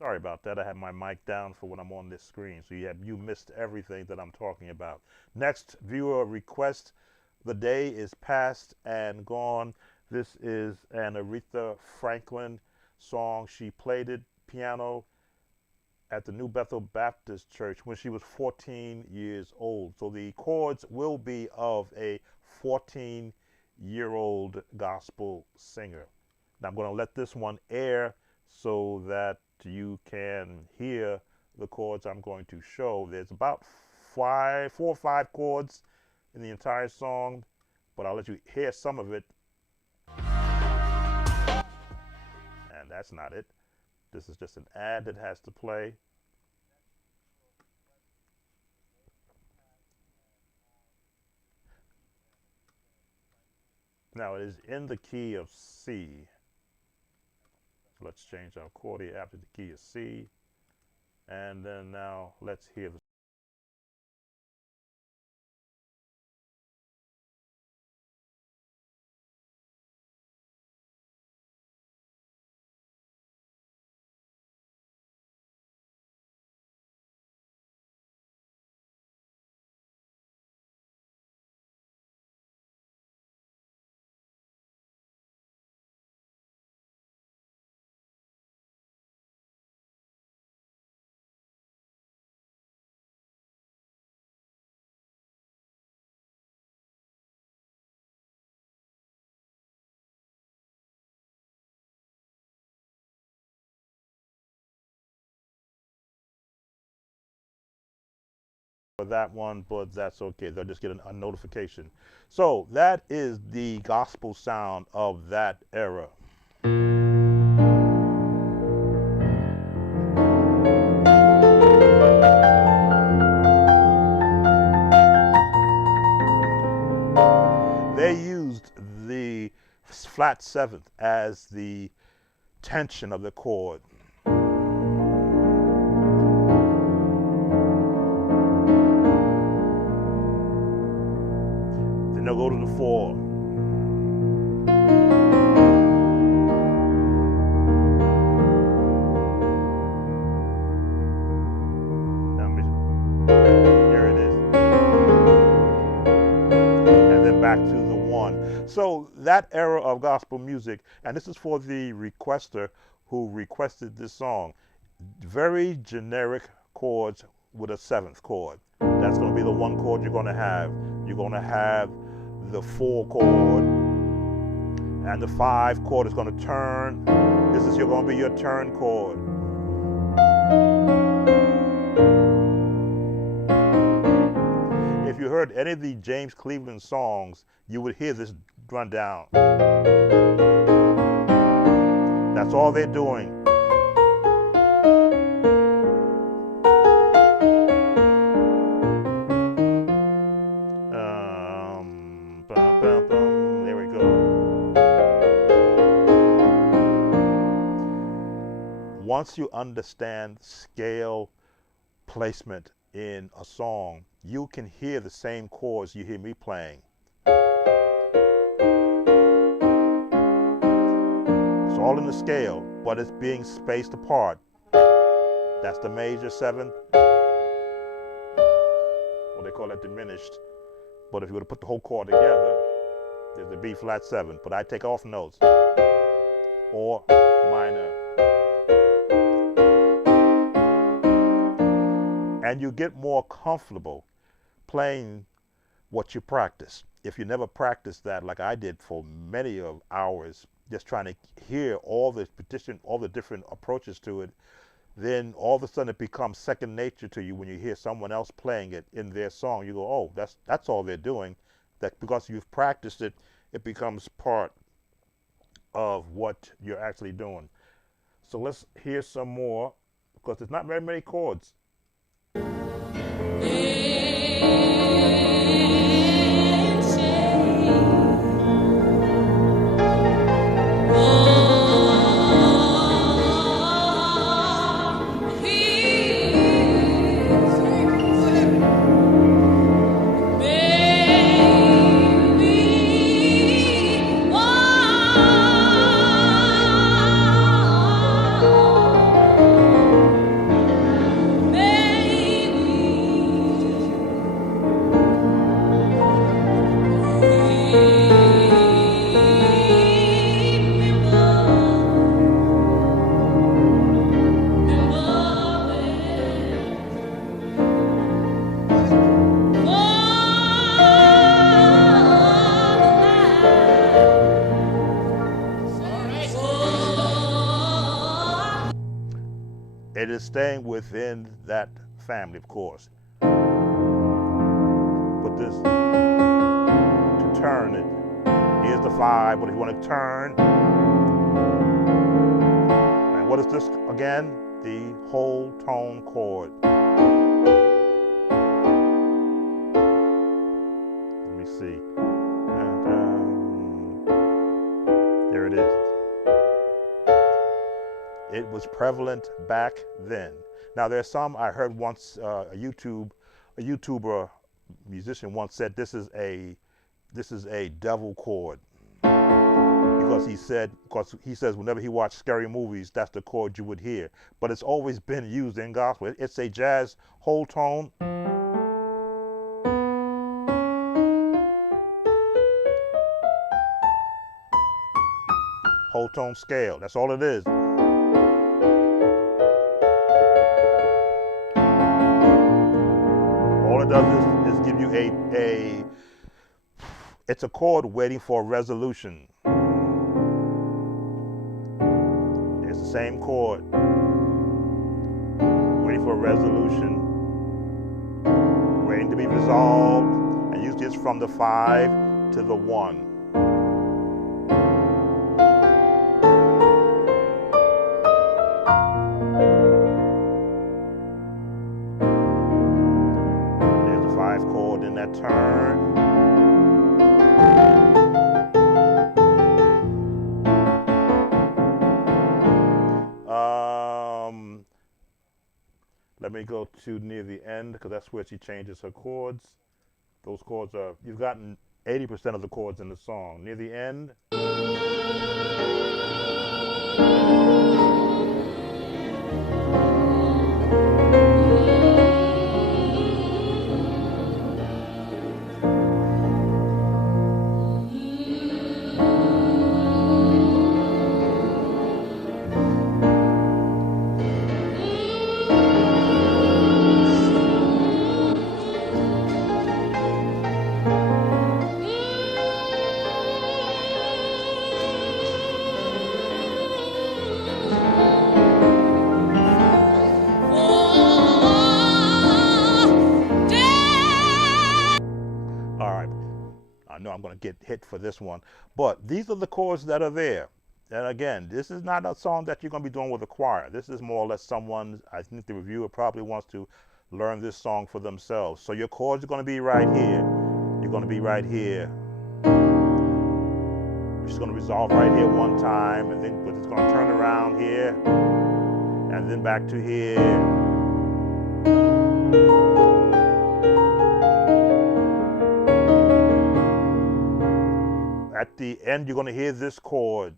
Sorry about that. I had my mic down for when I'm on this screen, so you missed everything that I'm talking about. Next viewer request. The day is past and gone. This is an Aretha Franklin song. She played it piano at the New Bethel Baptist Church when she was 14 years old. So the chords will be of a 14-year-old gospel singer. Now I'm going to let this one air so that you can hear the chords I'm going to show. There's about 4 or 5 chords in the entire song, but I'll let you hear some of it. And that's not it. This is just an ad that has to play. Now it is in the key of C. So let's change our chord here after the key of C. And then now let's hear the for that one, but that's okay. They'll just get a notification. So that is the gospel sound of that era. They used the flat seventh as the tension of the chord. Then they'll go to the 4. Here it is. And then back to the 1. So that era of gospel music, and this is for the requester who requested this song, very generic chords with a 7th chord. That's going to be the 1 chord you're going to have. You're going to have the 4 chord, and the 5 chord is going to turn. This is going to be your turn chord. If you heard any of the James Cleveland songs, you would hear this run down. That's all they're doing. There we go. Once you understand scale placement in a song, you can hear the same chords you hear me playing. It's all in the scale, but it's being spaced apart. That's the major 7th. Well, they call that diminished. But if you were to put the whole chord together, there's the B flat 7. But I take off notes. Or minor. And you get more comfortable playing what you practice. If you never practiced that, like I did for many of hours, just trying to hear all the different approaches to it, then all of a sudden it becomes second nature to you when you hear someone else playing it in their song. You go, oh, that's all they're doing. That because you've practiced it, it becomes part of what you're actually doing. So let's hear some more, because there's not very many chords. is staying within that family, of course. But this, to turn it, here's the 5, but if you want to turn, and what is this again? The whole tone chord. Let me see. There it is. It was prevalent back then. Now there's some I heard once, a YouTuber musician once said this is a devil chord, because he says whenever he watched scary movies, that's the chord you would hear. But it's always been used in gospel. It's a jazz whole tone. Whole tone scale. That's all it is. All it does is give you it's a chord waiting for a resolution. It's the same chord waiting for a resolution, waiting to be resolved, and usually it's from the 5 to the 1. There's the 5 chord in that turn. Let me go to near the end, because that's where she changes her chords. Those chords are, you've gotten 80% of the chords in the song. Near the end. know I'm going to get hit for this one, but these are the chords that are there. And again, this is not a song that you're going to be doing with a choir. This is more or less someone, I think the reviewer probably wants to learn this song for themselves. So your chords are going to be right here. You're going to be right here. You're just going to resolve right here one time, and then but it's going to turn around here, and then back to here. At the end, you're going to hear this chord.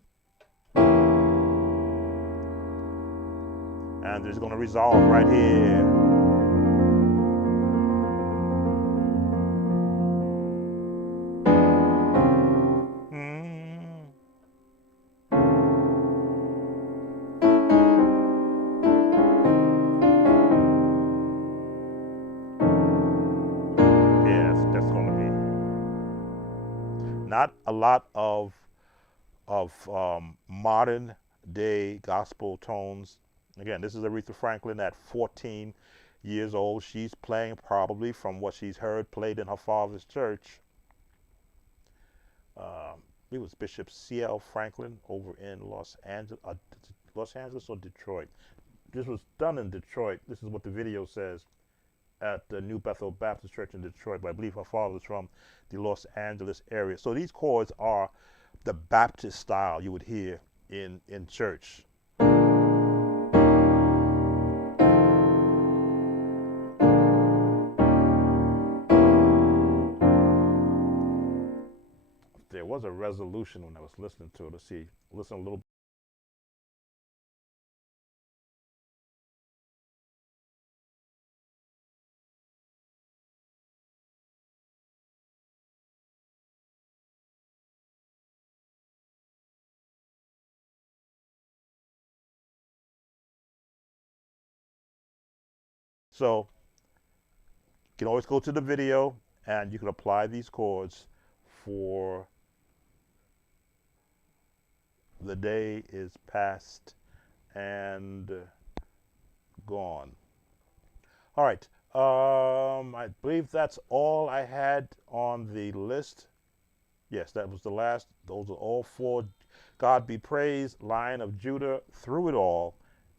And it's going to resolve right here. Yes, that's going to be. Not a lot of modern day gospel tones. Again, this is Aretha Franklin at 14 years old. She's playing, probably from what she's heard, played in her father's church. It was Bishop C.L. Franklin over in Los Angeles or Detroit. This was done in Detroit. This is what the video says, at the New Bethel Baptist Church in Detroit, but I believe her father was from the Los Angeles area. So these chords are the Baptist style you would hear in church. There was a resolution when I was listening to it. Let's see, listen a little. So you can always go to the video and you can apply these chords for The Day Is Past and gone. All right. I believe that's all I had on the list. Yes, that was the last. Those are all four. God be praised, Lion of Judah, through it all,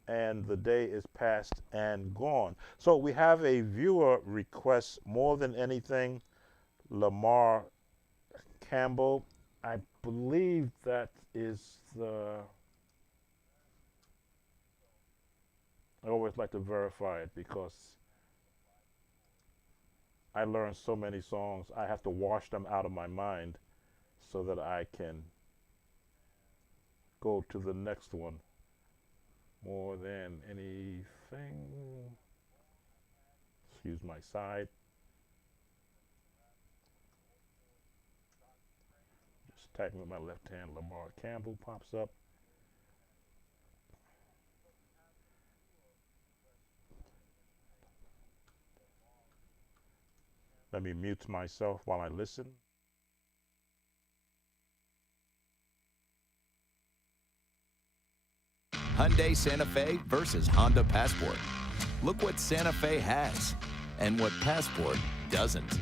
and the day is past and gone. So we have a viewer request more than anything, Lamar Campbell. I believe that is the. I always like to verify it because I learn so many songs. I have to wash them out of my mind so that I can go to the next one more than anything. Excuse my side. Just typing with my left hand. Lamar Campbell pops up. Let me mute myself while I listen. Hyundai Santa Fe versus Honda Passport. Look what Santa Fe has and what Passport doesn't.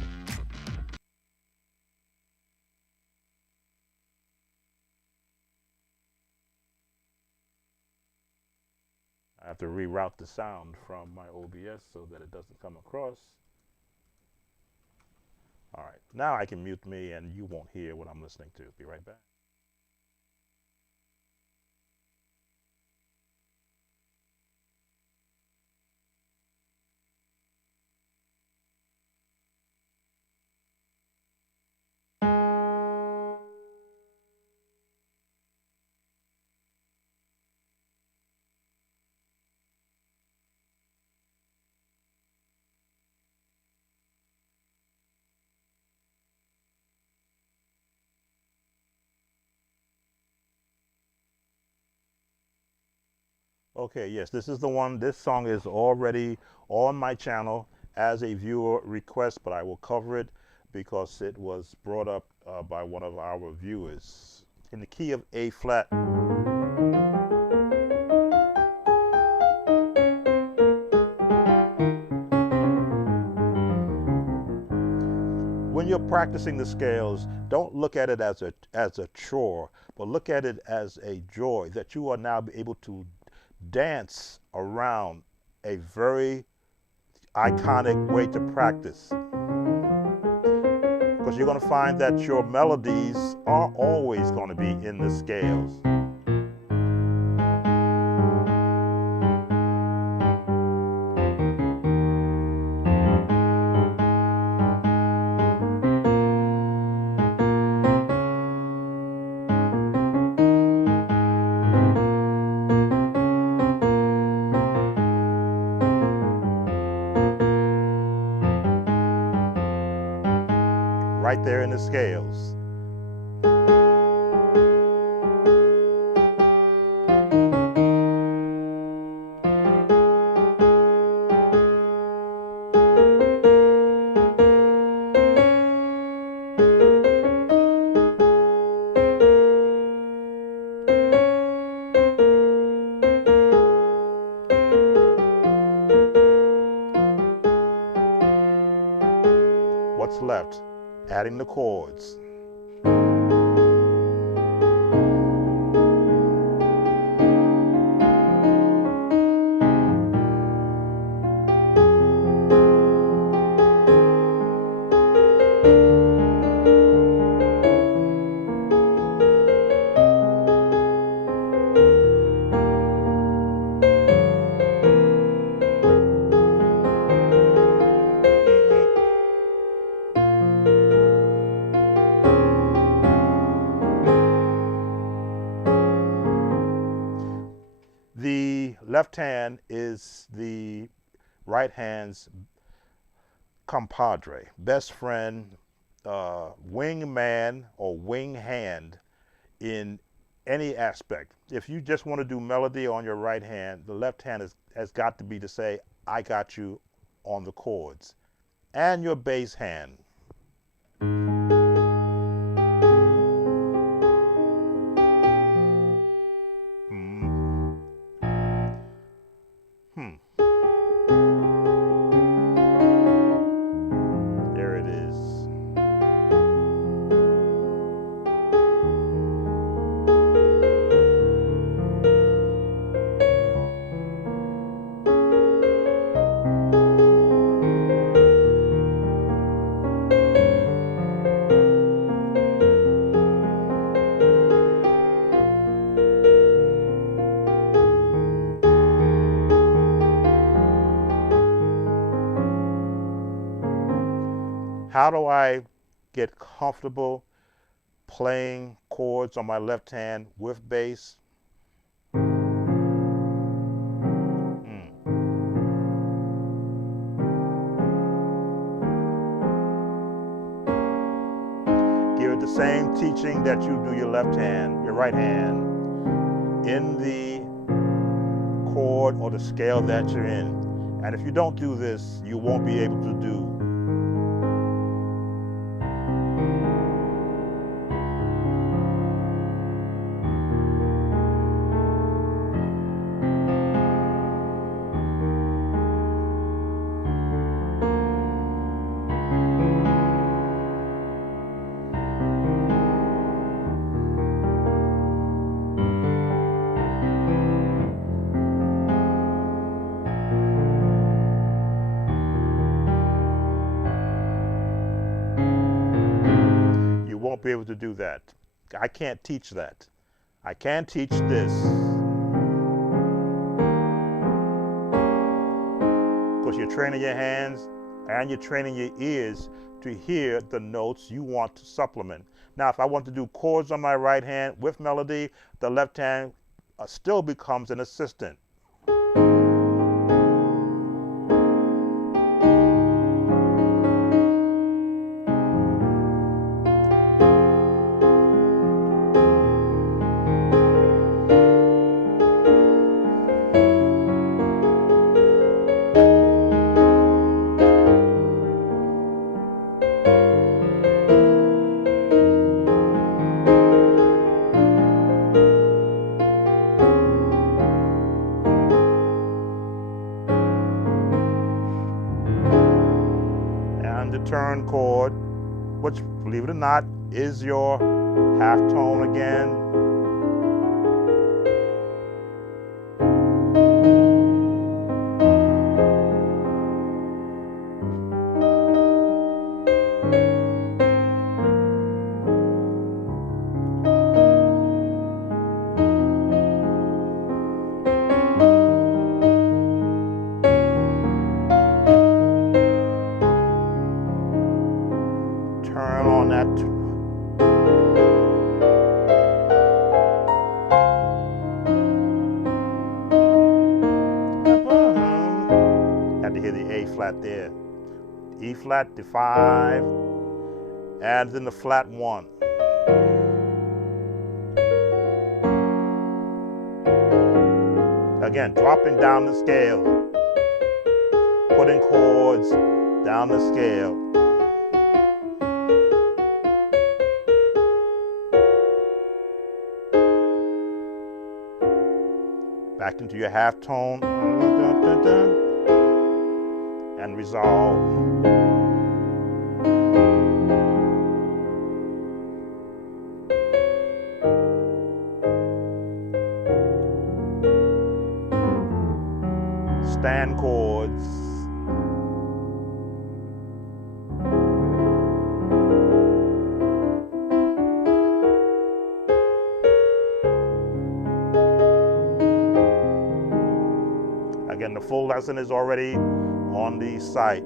I have to reroute the sound from my OBS so that it doesn't come across. All right, now I can mute me and you won't hear what I'm listening to. Be right back. Okay, yes, this is the one. This song is already on my channel as a viewer request, but I will cover it because it was brought up by one of our viewers. In the key of A flat. When you're practicing the scales, don't look at it as a chore, but look at it as a joy that you are now able to dance around a very iconic way to practice. Because you're going to find that your melodies are always going to be in the scales. Right there in the scales. What's left? Adding the chords. The left hand is the right hand's compadre, best friend, wing man or wing hand in any aspect. If you just want to do melody on your right hand, the left hand has got to be to say, I got you on the chords. And your bass hand. how do I get comfortable playing chords on my left hand with bass? Give it the same teaching that you do your left hand, your right hand, in the chord or the scale that you're in. And if you don't do this, you won't be able to do. You won't be able to do that. I can't teach that. I can teach this. Because you're training your hands and you're training your ears to hear the notes you want to supplement. Now, if I want to do chords on my right hand with melody, the left hand still becomes an assistant. The turn chord, which, believe it or not, is your half tone again. Turn on that. Had to hear the A flat there. E flat, the 5, and then the flat 1. Again, dropping down the scale, putting chords down the scale. Back into your half tone, and resolve. Stand chords. Again, the full lesson is already on the site.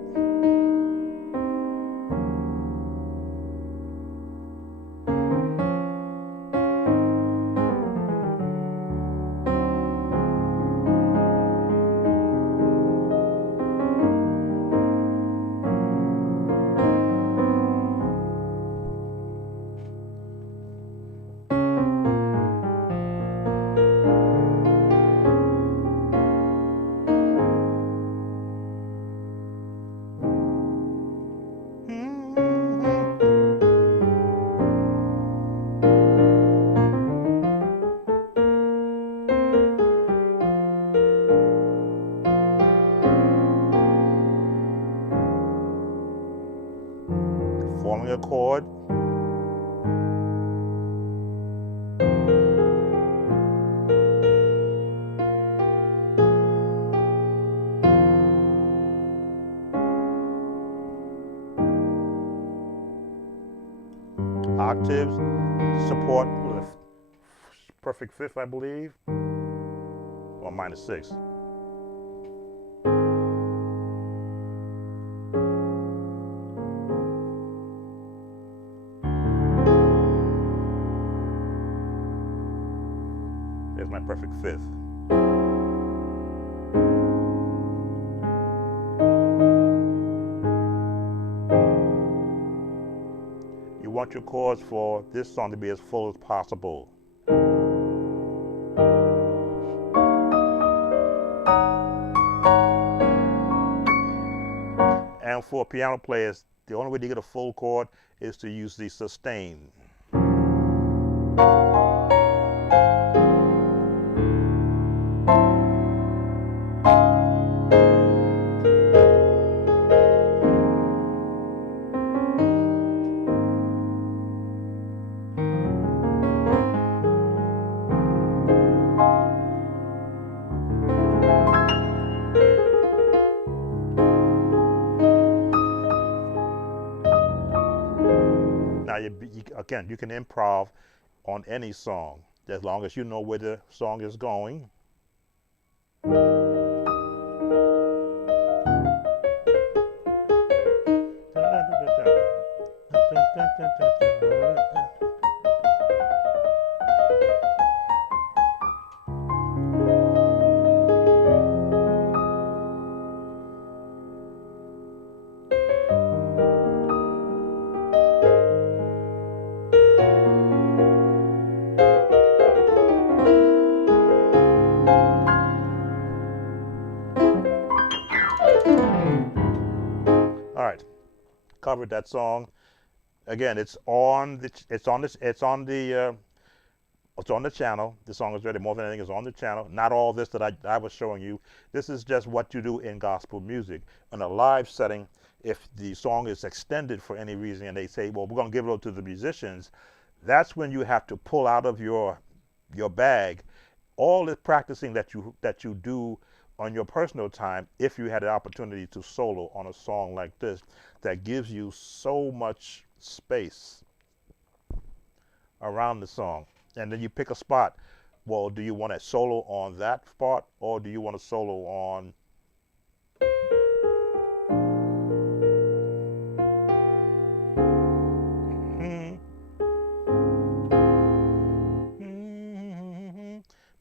Forming a chord. Octaves support with a perfect fifth, I believe, or minor 6. Here's my perfect fifth. You want your chords for this song to be as full as possible. And for piano players, the only way to get a full chord is to use the sustain. Now, again, you can improv on any song as long as you know where the song is going. All right, covered that song. Again, it's on the channel. The song is ready. More than anything is on the channel. Not all this that I was showing you. This is just what you do in gospel music. In a live setting, if the song is extended for any reason and they say, well, we're going to give it over to the musicians, that's when you have to pull out of your bag all the practicing that you do on your personal time. If you had the opportunity to solo on a song like this, that gives you so much space around the song, and then you pick a spot. Well, do you want to solo on that spot, or do you want to solo on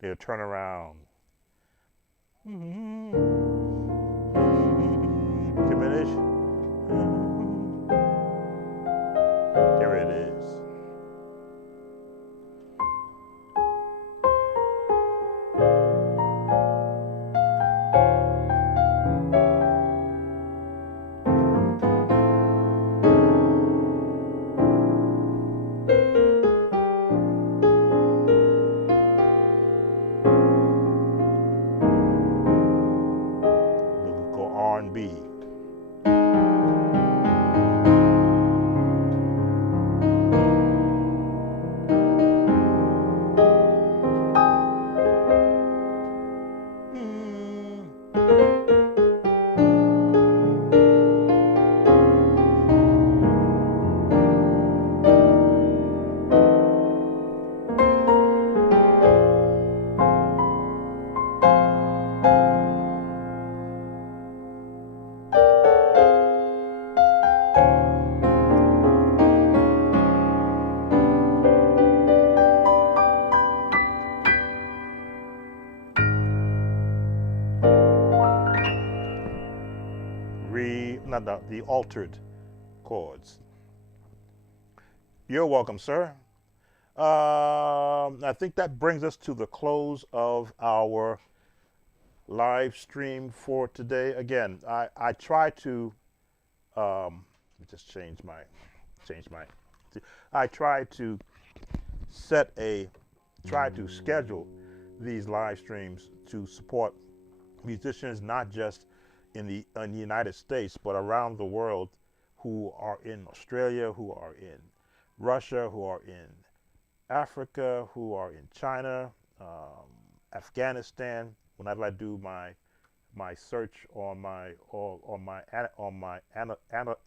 they'll turn around, diminish, there it is. We'll go R&B. The altered chords. You're welcome, sir. I think that brings us to the close of our live stream for today. Again, I try to let me just change my I try to schedule these live streams to support musicians, not just in the United States, but around the world, who are in Australia, who are in Russia, who are in Africa, who are in China, Afghanistan. Whenever I do my search on my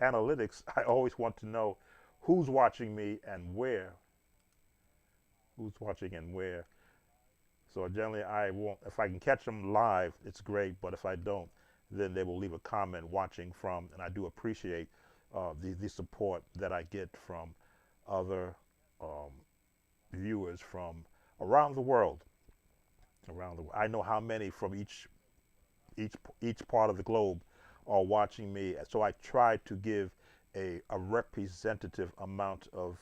analytics, I always want to know who's watching me and where. Who's watching and where. So generally, I won't. If I can catch them live, it's great. But if I don't, then they will leave a comment watching from, and I do appreciate the support that I get from other viewers from around the world. around the world. I know how many from each part of the globe are watching me. So I try to give a representative amount of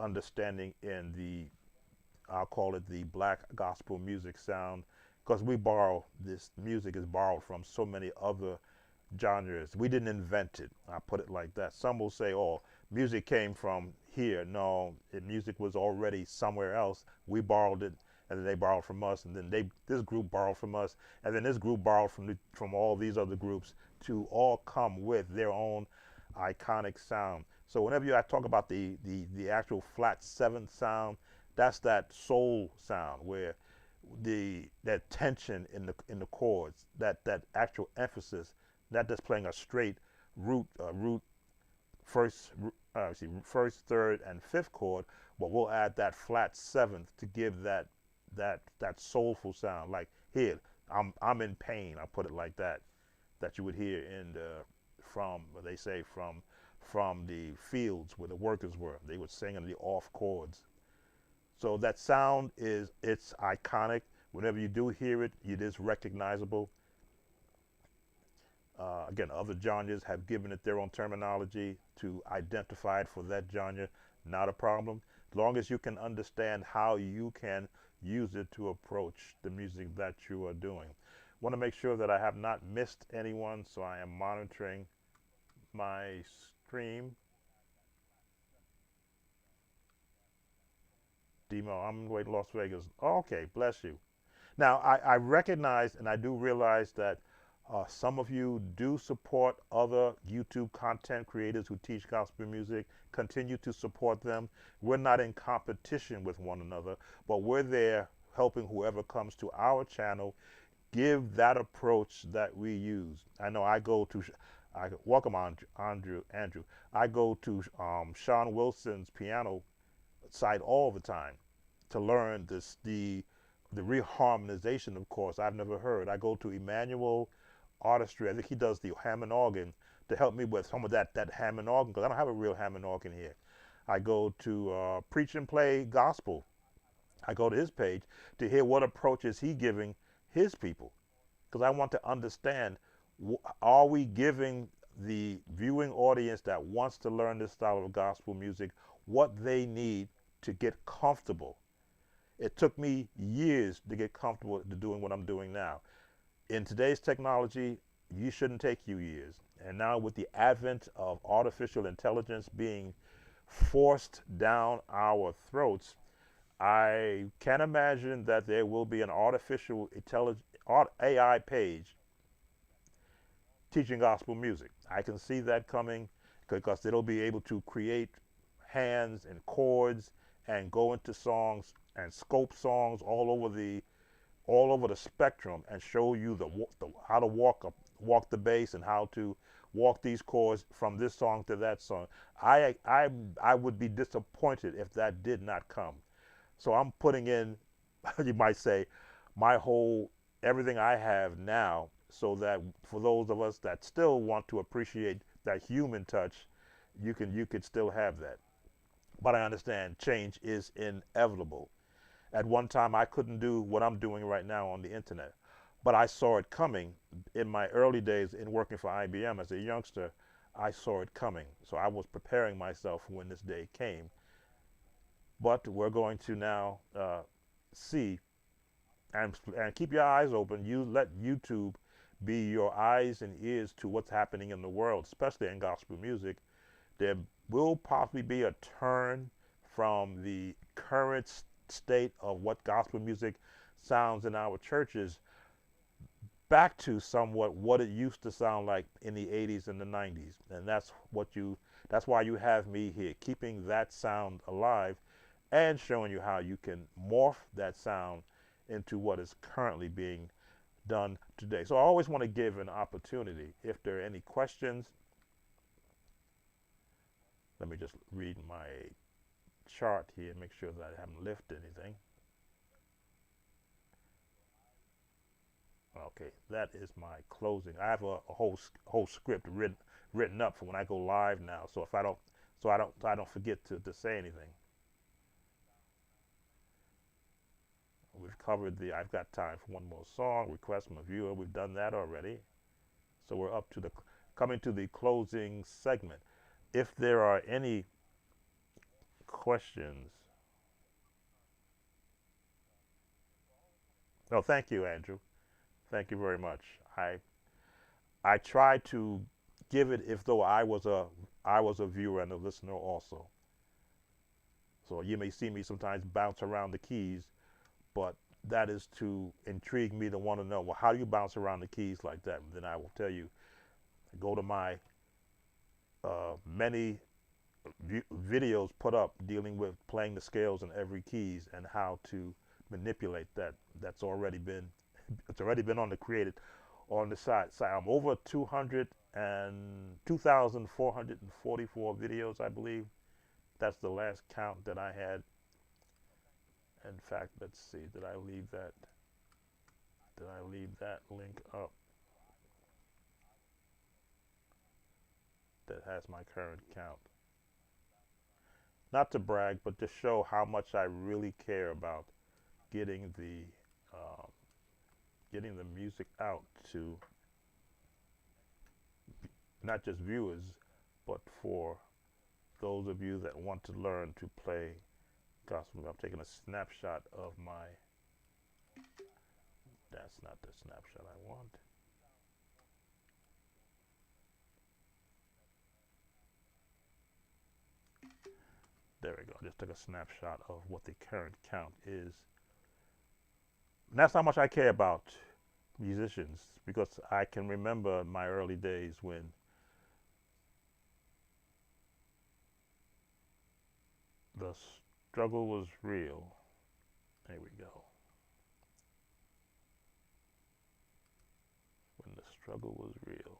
understanding in the, I'll call it the black gospel music sound, because this music is borrowed from so many other genres. We didn't invent it. I put it like that. Some will say, oh, music came from here. No, music was already somewhere else. We borrowed it, and then they borrowed from us, and then this group borrowed from us, and then this group borrowed from all these other groups to all come with their own iconic sound. So whenever I talk about the actual flat seventh sound, that's that soul sound where that tension in the chords, that actual emphasis, not just playing a straight root first, third, and fifth chord, but we'll add that flat seventh to give that soulful sound. Like here, I'm in pain. I put it like that. That you would hear from they say from the fields where the workers were. They would sing in the off chords. So that sound it's iconic. Whenever you do hear it, it is recognizable. Again, other genres have given it their own terminology to identify it for that genre. Not a problem. As long as you can understand how you can use it to approach the music that you are doing. Want to make sure that I have not missed anyone, so I am monitoring my stream. Demo, I'm in Las Vegas. Okay, bless you. Now, I recognize and I do realize that some of you do support other YouTube content creators who teach gospel music. Continue to support them. We're not in competition with one another, but we're there helping whoever comes to our channel give that approach that we use. I know I welcome Andrew. I go to Sean Wilson's piano site all the time to learn the reharmonization of course I've never heard. I go to Emmanuel Artistry. I think he does the Hammond organ to help me with some of that Hammond organ, because I don't have a real Hammond organ here. I go to Preach and Play Gospel. I go to his page to hear what approaches he giving his people, because I want to understand, are we giving the viewing audience that wants to learn this style of gospel music what they need to get comfortable. It took me years to get comfortable to doing what I'm doing now. In today's technology, you shouldn't take you years. And now with the advent of artificial intelligence being forced down our throats, I can imagine that there will be an artificial AI page teaching gospel music. I can see that coming, because it'll be able to create hands and chords and go into songs and scope songs all over the spectrum and show you how to walk the bass and how to walk these chords from this song to that song. I would be disappointed if that did not come. So I'm putting in, you might say, everything I have now, so that for those of us that still want to appreciate that human touch, you could still have that. But I understand change is inevitable. At one time, I couldn't do what I'm doing right now on the internet, but I saw it coming in my early days in working for IBM as a youngster. I saw it coming, so I was preparing myself when this day came. But we're going to now see and keep your eyes open. You let YouTube be your eyes and ears to what's happening in the world, especially in gospel music. There will possibly be a turn from the current state of what gospel music sounds in our churches back to somewhat what it used to sound like in the 80s and the 90s. And that's why you have me here, keeping that sound alive and showing you how you can morph that sound into what is currently being done today. So I always want to give an opportunity. If there are any questions, let me just read my chart here, make sure that I haven't lifted anything. Okay, that is my closing. I have a whole script written up for when I go live now. So if I don't forget to say anything. We've covered the I've got time for one more song, request from a viewer. We've done that already. So we're up to the coming to the closing segment. If there are any questions. No, thank you, Andrew. Thank you very much. I try to give it if though I was a viewer and a listener also. So you may see me sometimes bounce around the keys, but that is to intrigue me to want to know, well, how do you bounce around the keys like that? And then I will tell you, go to my many videos put up dealing with playing the scales in every keys and how to manipulate that. That's already been, it's already been on the created, on the side. So I'm over 2,444 videos, I believe. That's the last count that I had. In fact, let's see, did I leave that link up? That has my current count. Not to brag, but to show how much I really care about getting the music out to not just viewers, but for those of you that want to learn to play gospel. I'm taking a snapshot of my. That's not the snapshot I want. There we go. Just took a snapshot of what the current count is. And that's how much I care about musicians, because I can remember my early days when the struggle was real. There we go. When the struggle was real.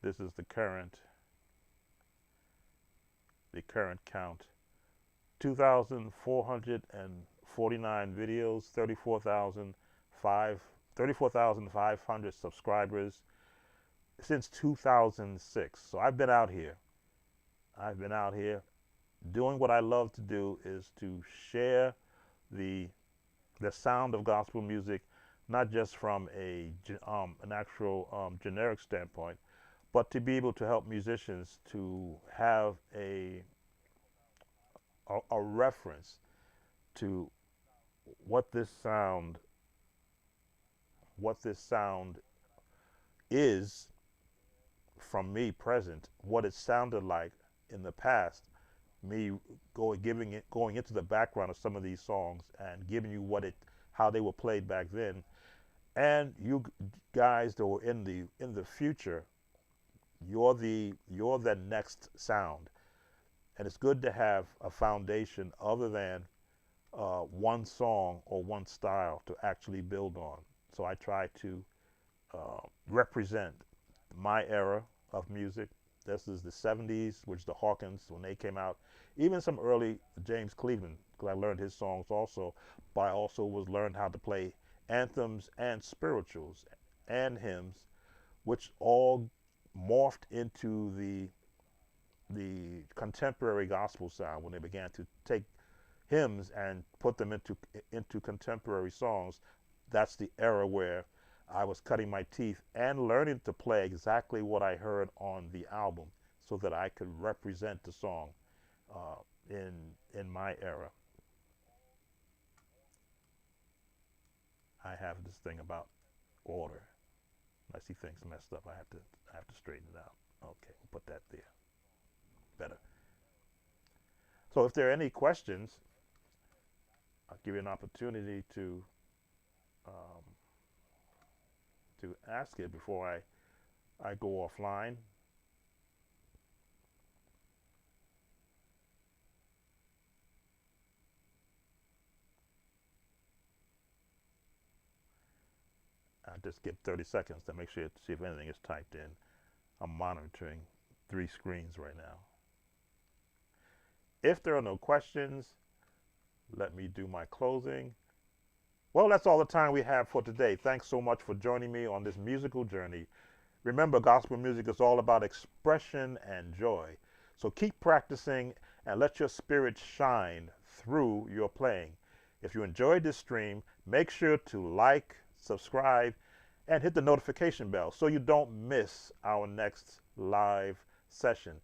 This is the current count. 2,449 videos, 34,500 subscribers since 2006. So I've been out here. Doing what I love to do is to share the sound of gospel music, not just from an actual generic standpoint, but to be able to help musicians to have a reference to what this sound is from me present, what it sounded like in the past, me going into the background of some of these songs and giving you how they were played back then, and you guys that were in the future, you're the next sound. And it's good to have a foundation other than one song or one style to actually build on. So I try to represent my era of music. This is the 70s, which the Hawkins, when they came out, even some early James Cleveland, because I learned his songs also, but I also learned how to play anthems and spirituals and hymns, which all morphed into the contemporary gospel sound when they began to take hymns and put them into contemporary songs. That's the era where I was cutting my teeth and learning to play exactly what I heard on the album, so that I could represent the song in my era. I have this thing about order. I see things messed up. I have to straighten it out. Okay, we'll put that there. Better. So if there are any questions, I'll give you an opportunity to ask it before I go offline. I'll just give 30 seconds to make sure to see if anything is typed in. I'm monitoring 3 screens right now. If there are no questions, let me do my closing. Well, that's all the time we have for today. Thanks so much for joining me on this musical journey. Remember, gospel music is all about expression and joy. So keep practicing and let your spirit shine through your playing. If you enjoyed this stream, make sure to like, subscribe, and hit the notification bell so you don't miss our next live session.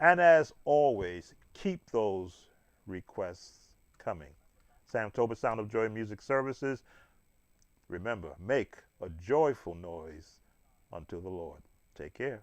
And as always, keep those requests coming. Sam Tobin, Sound of Joy Music Services. Remember, make a joyful noise unto the Lord. Take care.